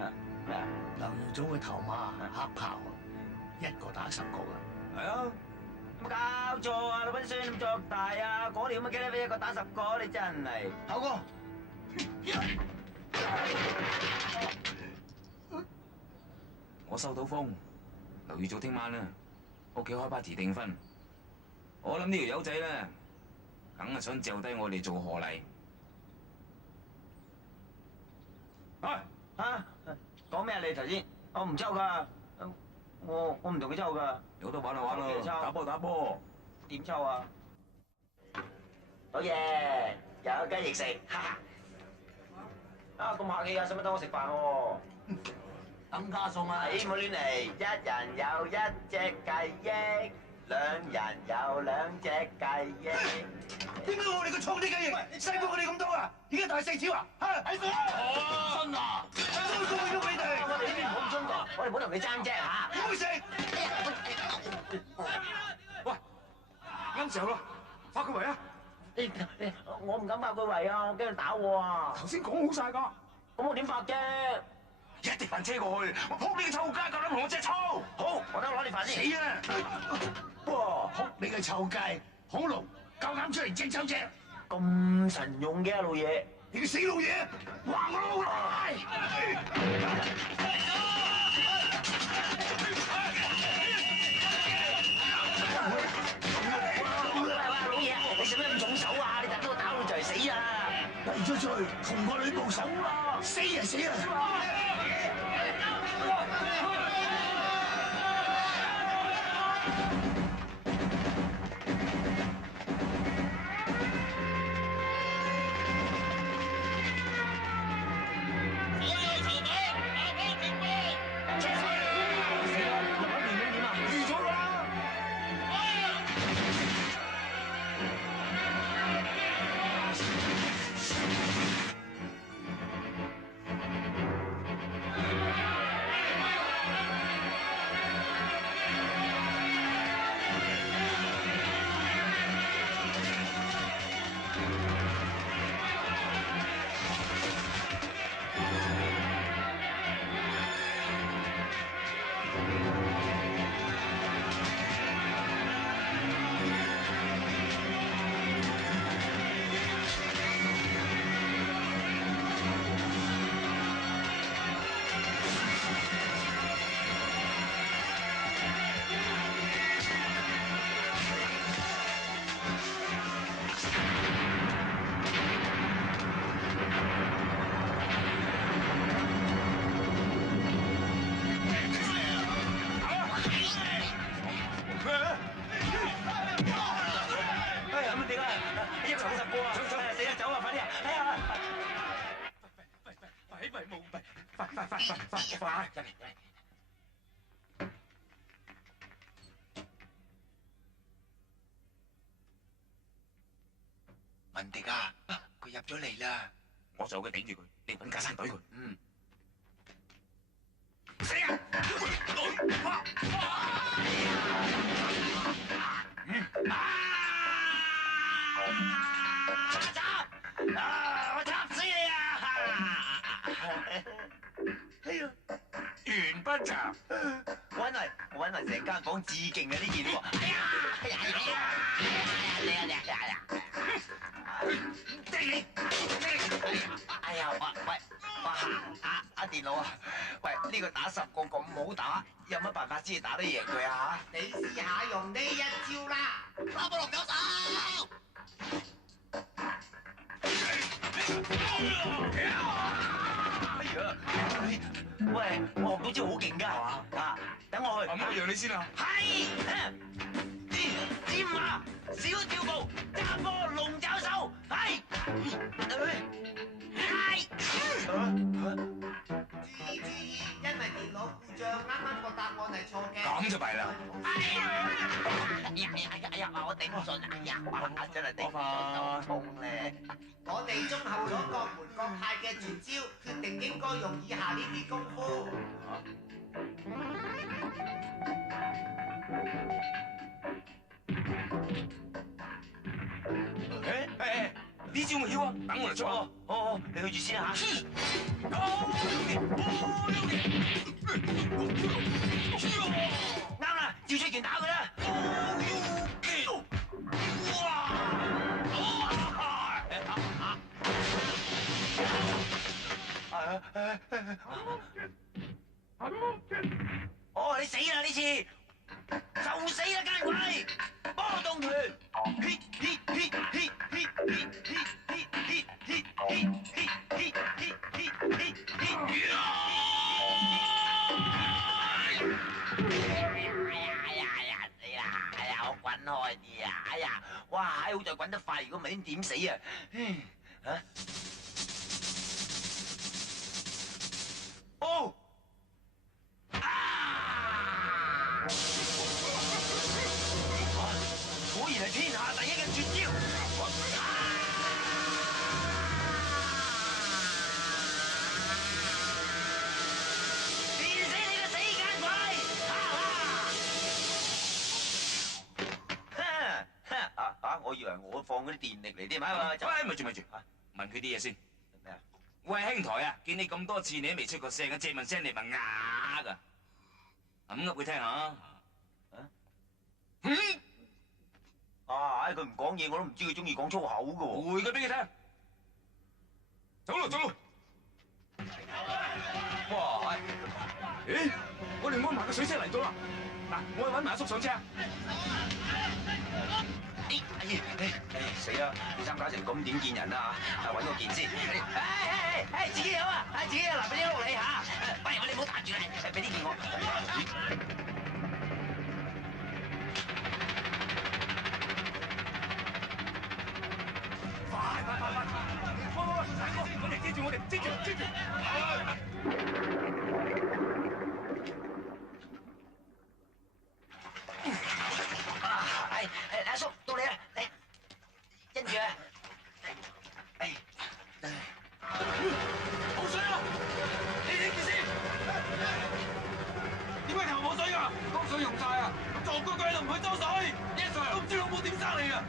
啊咩啊？劉耀祖嘅頭馬黑豹，一個打10個啊！係啊，有冇搞錯啊？老賓孫咁作大啊！嗰條咁嘅茄喱啡一個打10個，你真係後哥，我收到風，劉耀祖聽晚啊，屋企開 party 訂婚，我諗呢條友仔咧，梗係想嚼低我哋做何禮。講咩啊？你頭先我唔抽噶，我唔同佢抽噶。有得玩就玩咯，打波打波。點抽啊？好嘢，又有雞翼食，哈哈！啊咁客氣啊，使乜等我食飯喎？等加餸啊！唔好亂嚟，一人有一隻雞翼，兩人有兩隻雞翼。點解我哋個廠啲雞翼細過我哋咁多啊？而家大4條啊？嚇！喺度啊！真啊！都過咗你哋。我哋呢邊唔好咁中國，我哋唔好同你爭啫嚇。唔好食。喂，啱時候咯，發佢圍啊！我唔敢發佢圍啊，我驚佢打我啊！頭先講好晒㗎，咁我點發啫？一碟飯車過去，我撲你個臭街，夠膽同我隻粗！好，我等我攞你飯先。死啊！哇！撲你個臭街，恐龍夠膽出嚟隻抽隻，咁神勇嘅老嘢，你個死老嘢，話我老賴！老嘢，你使乜咁重手啊？你等我打到就嚟死啊！遞咗出去，同個女報仇，死啊死啊！快！文迪啊，佢入咗嚟啦！我就佢頂住佢，你揾架山懟佢。嗯。死啊！我插死你啊！哎呀，完不着。我揾嚟成間房致敬啊！呢件喎。哎呀！哎呀！喂，阿電腦啊！喂，呢個打10個咁好打，有乜辦法先至打得贏佢啊？你試下用呢一招啦！打波龍有手。喂，我學到招好勁㗎，啊！等我去。我讓你先啊。係，尖馬，小跳步，揸波龍爪手，係。因為電腦故障，啱啱個答案係錯嘅。咁就弊啦。哎呀，我頂唔順，真係頂唔順，痛咧。我哋綜合咗各門各派嘅絕招，決定應該用以下呢啲功夫。呢招我要啊，等我嚟做。哦，你去住先啊嚇。啱啦，照出拳打佢啦。哦，你死啦呢次，就死啦奸鬼！波波動拳。我滾開啲啊！哎呀，哇！好在滾得快，如果唔係點死啊？嚇！哦！果然係天下第一嘅絕招！電死你個死奸鬼！我以為我放嗰啲電力嚟添啊！喂，咪住，問佢啲嘢先。咩啊？喂，兄台啊，見你咁多次，你都未出過聲，借問聲你咪啞噶。咁噏佢聽下。佢唔講嘢，我都唔知佢中意講粗口噶喎。回佢俾佢聽。走咯！哇！咦？我哋安埋個水車嚟到啦。嗱，我去搵埋阿叔上車。死啦！你參加成咁點見人啊嚇？揾個件先。自己有啊！自己有嗱，俾啲碌你嚇。喂，你唔好彈住啦，俾啲件我。快！我哋遮住！阿叔到你啦，嚟，跟住啊，冇水啊！你睇住先，點解頭冇水㗎？江水用晒啊！撞個鬼都唔去周水，Yes sir，都唔知老母點生你啊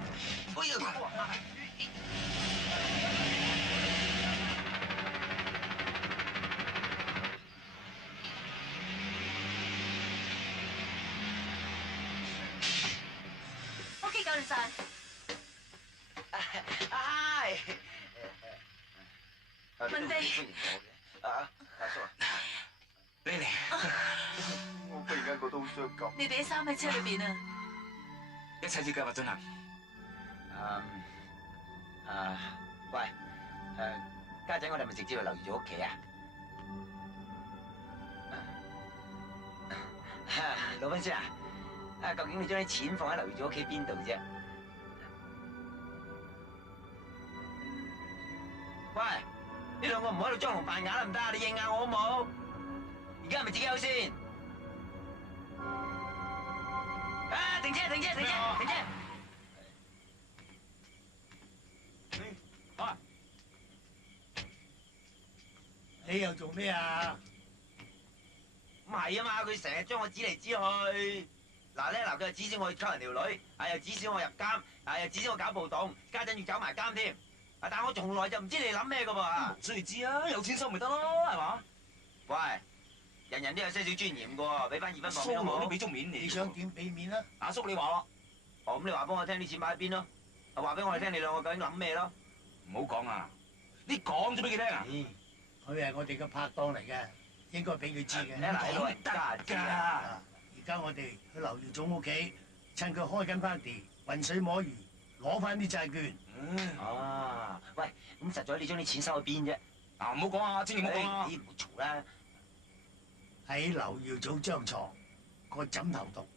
！OK， 搞掂晒。文地，阿叔，你嚟。我忽然間覺得好傷感。你哋啲衫喺車裏邊啊？一切照計劃進行。喂，家陣我哋咪直接去劉耀祖屋企啊？老分師啊，究竟你將啲錢放喺劉耀祖屋企邊度啫？喂，呢兩個唔喺度裝聾扮啞得唔得啊？你應下我好冇？而家係咪自己有先？停車！你又做咩啊？唔係啊嘛，佢成日將我指嚟指去。嗱，佢又指使我去溝人條女，又指使我入監，又指使我搞暴動，家陣要走埋監添。但係我從來就唔知你諗咩噶噃。所以知啊，有錢收咪得咯，係嘛？喂，人人都有些少尊嚴噶喎，俾翻2分薄面好冇？都俾足面你。你想點俾面啊？阿叔你話咯。咁你話幫我聽啲錢擺喺邊咯？話俾我哋聽你兩個究竟諗咩咯？唔好講啊！你講咗俾佢聽啊！佢係我哋嘅拍檔嚟嘅，應該俾佢知嘅。嗱，老人家知啊！而家我哋去劉耀祖屋企，趁佢開緊 party，渾水摸魚，攞翻啲債券。喂，咁實在你將啲錢收喺邊啫？嗱，唔好講啊，千祈唔好講啊！你唔好嘈啦。喺劉耀祖張床個枕頭度，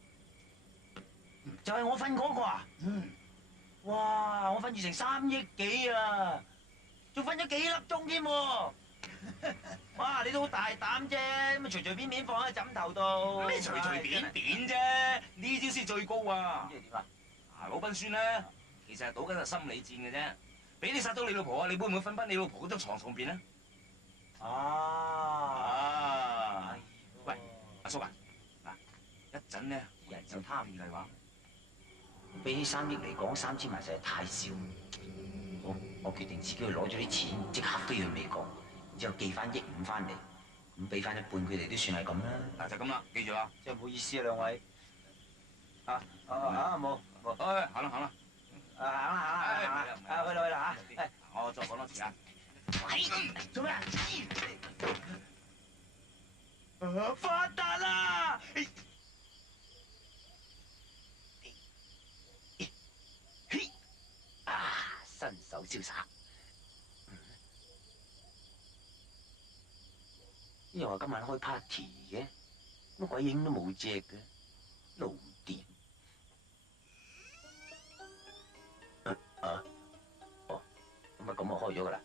就係我瞓嗰個啊！哇，我瞓住成3億幾啊，仲瞓咗幾粒鐘添喎！哇，你都好大膽啫，咁咪隨隨便便放喺枕頭度。咩隨隨便便啫？呢招先最高啊！即係點啊？老賓孫咧，其實係賭緊個心理戰嘅啫。俾你殺到你老婆啊，你會唔會瞓翻你老婆嗰張床上邊咧？喂，阿叔啊，嗱，一陣咧人就貪嘅話，比起3億嚟講，3000萬實在太少。我決定自己去攞咗啲錢，即刻飛去美國，然之後寄翻1億5翻嚟，咁俾翻一半佢哋都算係咁啦。嗱就咁啦，記住啊！真係唔好意思啊，兩位。冇，行啦。行啦，去啦嚇。我再講多次啊！做咩啊？發達啦！瀟灑。又話今晚開 party 嘅，乜鬼影都冇隻嘅，老掂。哦，咁我開咗噶啦。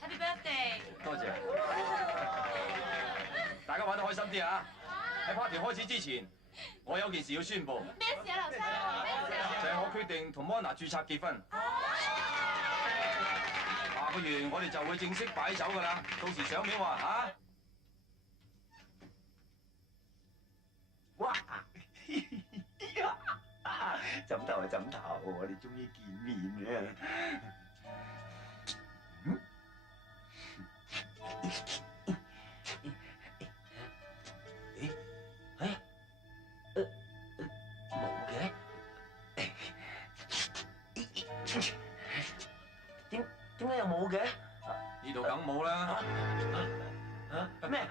Happy birthday！ 多謝，大家玩得開心啲啊！喺 party 開始之前，我有件事要宣佈。咩事啊，劉生？咩事啊？就係我決定同 Mona 註冊結婚。下個月我哋就會正式擺酒㗎啦，到時上面話嚇。哇！枕頭係枕頭，我哋終於見面啦！點解又冇嘅？呢度梗冇啦。咩？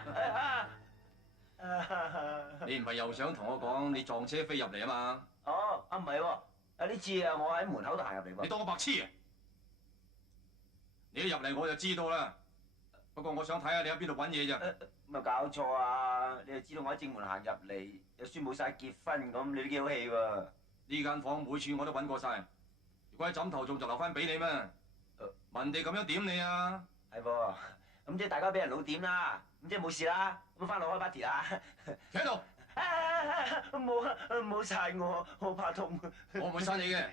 你唔係又想同我講你撞車飛入嚟啊嘛？哦，唔係喎，呢次我喺門口度行入嚟喎。你當我白痴啊？你一入嚟我就知道啦。不過我想睇下你喺邊度揾嘢啫。咪搞錯啊！你就知道我喺正門行入嚟，又宣佈晒結婚咁，你都幾好氣喎。呢間房每處我都揾過晒，如果喺枕頭仲就留翻俾你咩？問地咁樣點你啊？係噃，咁即係大家俾人老點啦，咁即係冇事啦，咁翻嚟開 party 啦。企喺度。冇殺我怕痛。我唔會殺你嘅，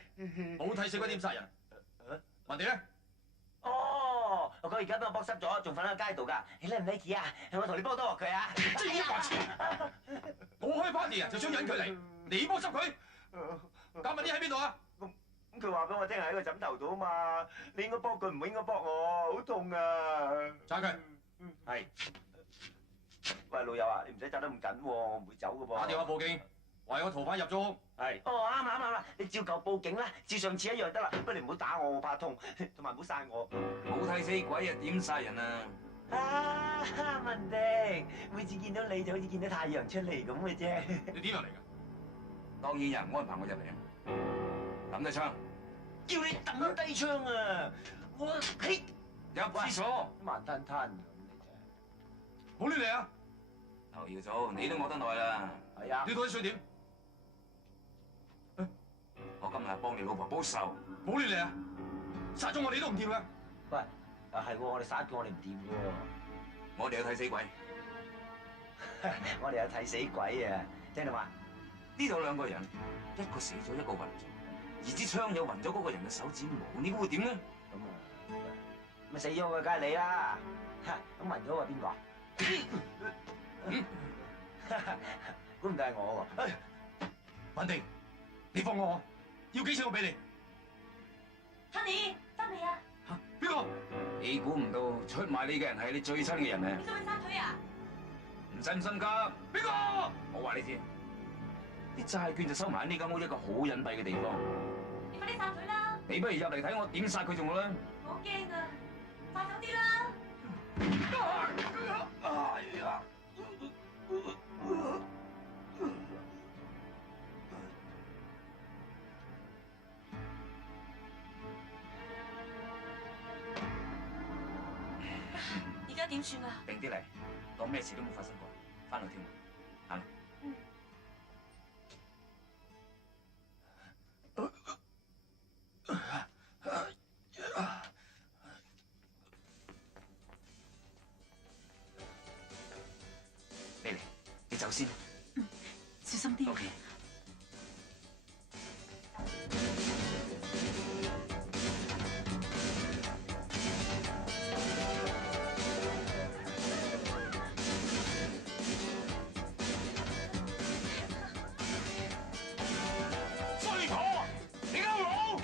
冇睇死鬼點殺人。問地咧？哦，佢而家俾我剝濕咗，仲瞓喺個街度㗎。你叻唔叻嘢啊？我同你幫多鑊佢啊！知啲白痴！我開 party 啊，就想引佢嚟，你剝濕佢。咁問啲喺邊度啊？咁佢話俾我聽係喺個枕頭度啊嘛。你應該剝佢，唔應該剝我，好痛啊！揸佢。係。喂，老友啊，你唔使揸得咁緊喎，我唔會走㗎噃。打電話報警，話有個逃犯入咗屋。係。哦，啱，你照舊報警啦，照上次一樣得啦。不過你唔好打我，我怕痛，同埋唔好殺我。冇睇死鬼啊，點殺人啊？啊，文迪，每次見到你就好似見到太陽出嚟咁嘅啫。你點入嚟㗎？當然有人安排我入嚟啊！抌低槍，叫你抌低槍啊！我喺入廁所，慢吞吞咁冇亂嚟啊！劉耀祖，你都餓得耐啦。係啊。你到底想點？我今日幫你老婆報仇。冇亂嚟啊！殺咗我你都唔掂㗎。喂，係喎，我哋殺咗我哋唔掂喎。我哋有睇死鬼。我哋有睇死鬼啊！聽到嘛？呢度兩個人，一個死咗，一個暈咗，而支槍有暈咗嗰個人嘅手指毛，你估會點呢？咁死咗嘅梗係你啦。咁暈咗個係邊個啊？估唔到係我喎。文定，你放我，要幾錢我俾你 ？Honey，得未啊？邊個？你估唔到出賣你嘅人係你最親嘅人啊！你想去殺佢啊？唔使咁心急。邊個？我話你知，啲債券就收埋喺呢間屋一個好隱蔽嘅地方。你快啲殺佢啦！你不如入嚟睇我點殺佢仲好啦。我驚啊！快手啲啦！哎呀！而家點算啊？定啲嚟，當咩事都冇發生過，翻去添。行。你嚟，你走先。小心啲。OK。衰婆，你鳩佬！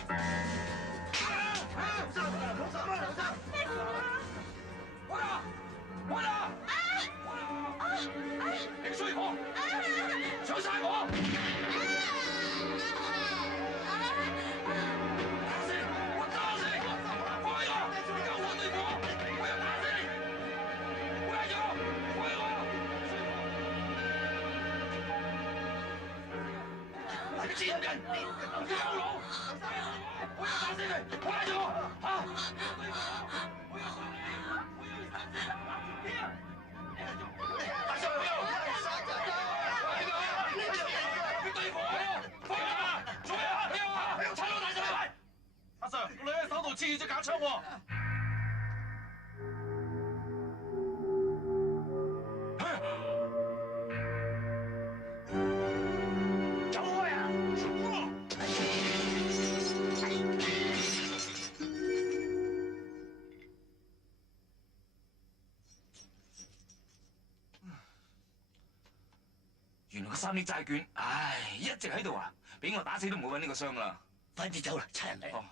開晒我！打死你！我打死你！放開我！你搞我對付我！我要打死你！放開我！放開我！你賤人！你有腦！我要打死你！放開我！啊！我要殺你！我要殺死你！大少爺！你對付我呀！放人啊！做咩啊？差佬大少爺！阿 Sir，個女喺手度黐住隻假槍喎！走開啊！原來個3億債券，唉，一直喺度啊！俾我打死都唔會揾呢個箱啦！快啲走啦，差人嚟！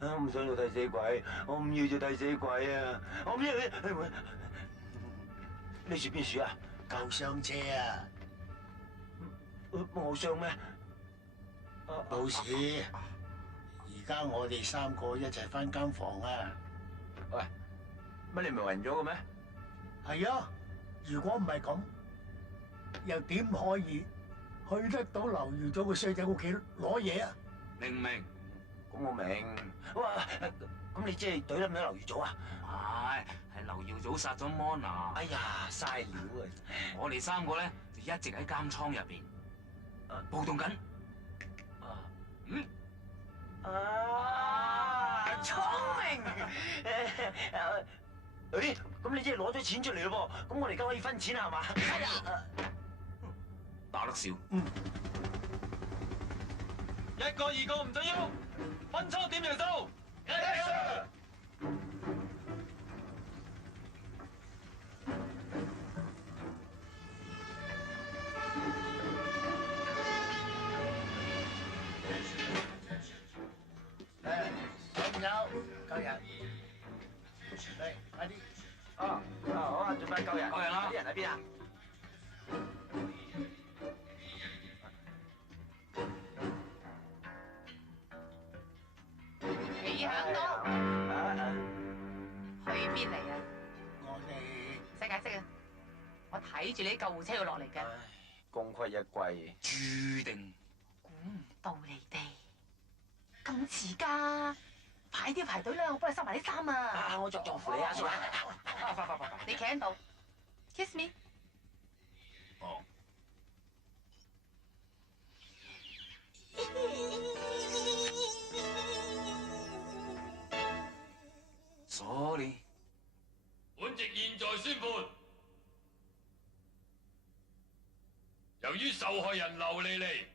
我唔想做替死鬼，我唔要做替死鬼啊！我唔要你住邊處啊？救傷車啊！冇傷咩？冇事。而家我哋3個一齊翻間房啊！喂，乜你唔係暈咗嘅咩？係啊！如果唔係咁，又點可以去得到劉耀祖個衰仔屋企攞嘢啊？明唔明？咁我明。哇！咁你即係懟冧咗劉耀祖啊？係劉耀祖殺咗 Mona。哎呀，嘥料啊！我哋3個咧就一直喺監倉入邊暴動緊。聰明！誒，咁你即係攞咗錢出嚟咯噃？咁我哋而家可以分錢啦，係嘛？打得少。一個2個唔准喐，分倉點人數。朋友，救人！嚟，快啲！好啊，做咩救人？救人啦！啲人喺邊啊？你響度？去邊嚟啊？我哋唔使解釋啊！我睇住你啲救護車要落嚟嘅。功虧一簣，注定。估唔到你哋咁遲㗎，快啲排隊啦！我幫你收埋啲衫啊！我作扶你啊，叔啊！你企喺度 ，kiss me。Sorry。本席現在宣判，由於受害人劉莉莉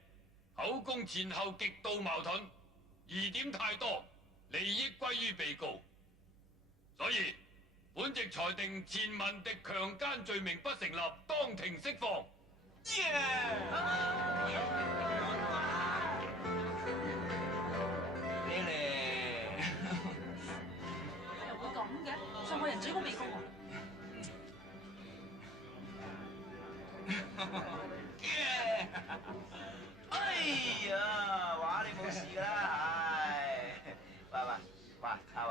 口供前後極度矛盾，疑點太多，利益歸於被告，所以本席裁定錢文迪強姦罪名不成立，當庭釋放。咩咧？又會咁嘅？受害人最高被告啊！哎呀，話你冇事㗎啦，唉！喂，阿偉，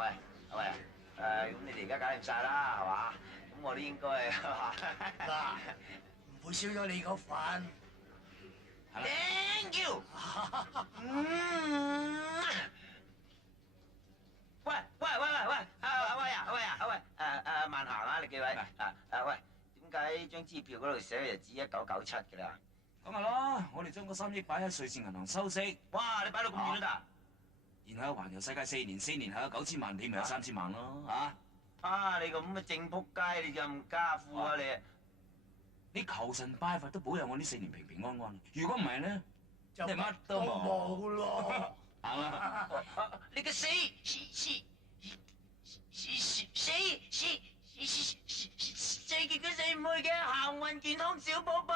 咁你哋而家搞掂晒啦，係嘛？咁我都應該係嘛？嗱，唔會少咗你嗰份。Thank you。喂，慢行啊，你幾位？喂，點解張支票嗰度寫嘅日子1997㗎啦？咁咪咯，我哋將嗰3億擺喺瑞士銀行收息。哇！你擺到咁遠都得？然後環遊世界4年，4年後有9000萬，你咪有3000萬咯，嚇！啊！你咁嘅正仆街，你就唔加富啊你！你求神拜佛都保佑我呢4年平平安安。如果唔係咧，就你乜都冇咯。係嘛？你個死極都死唔去嘅行運健康小寶寶。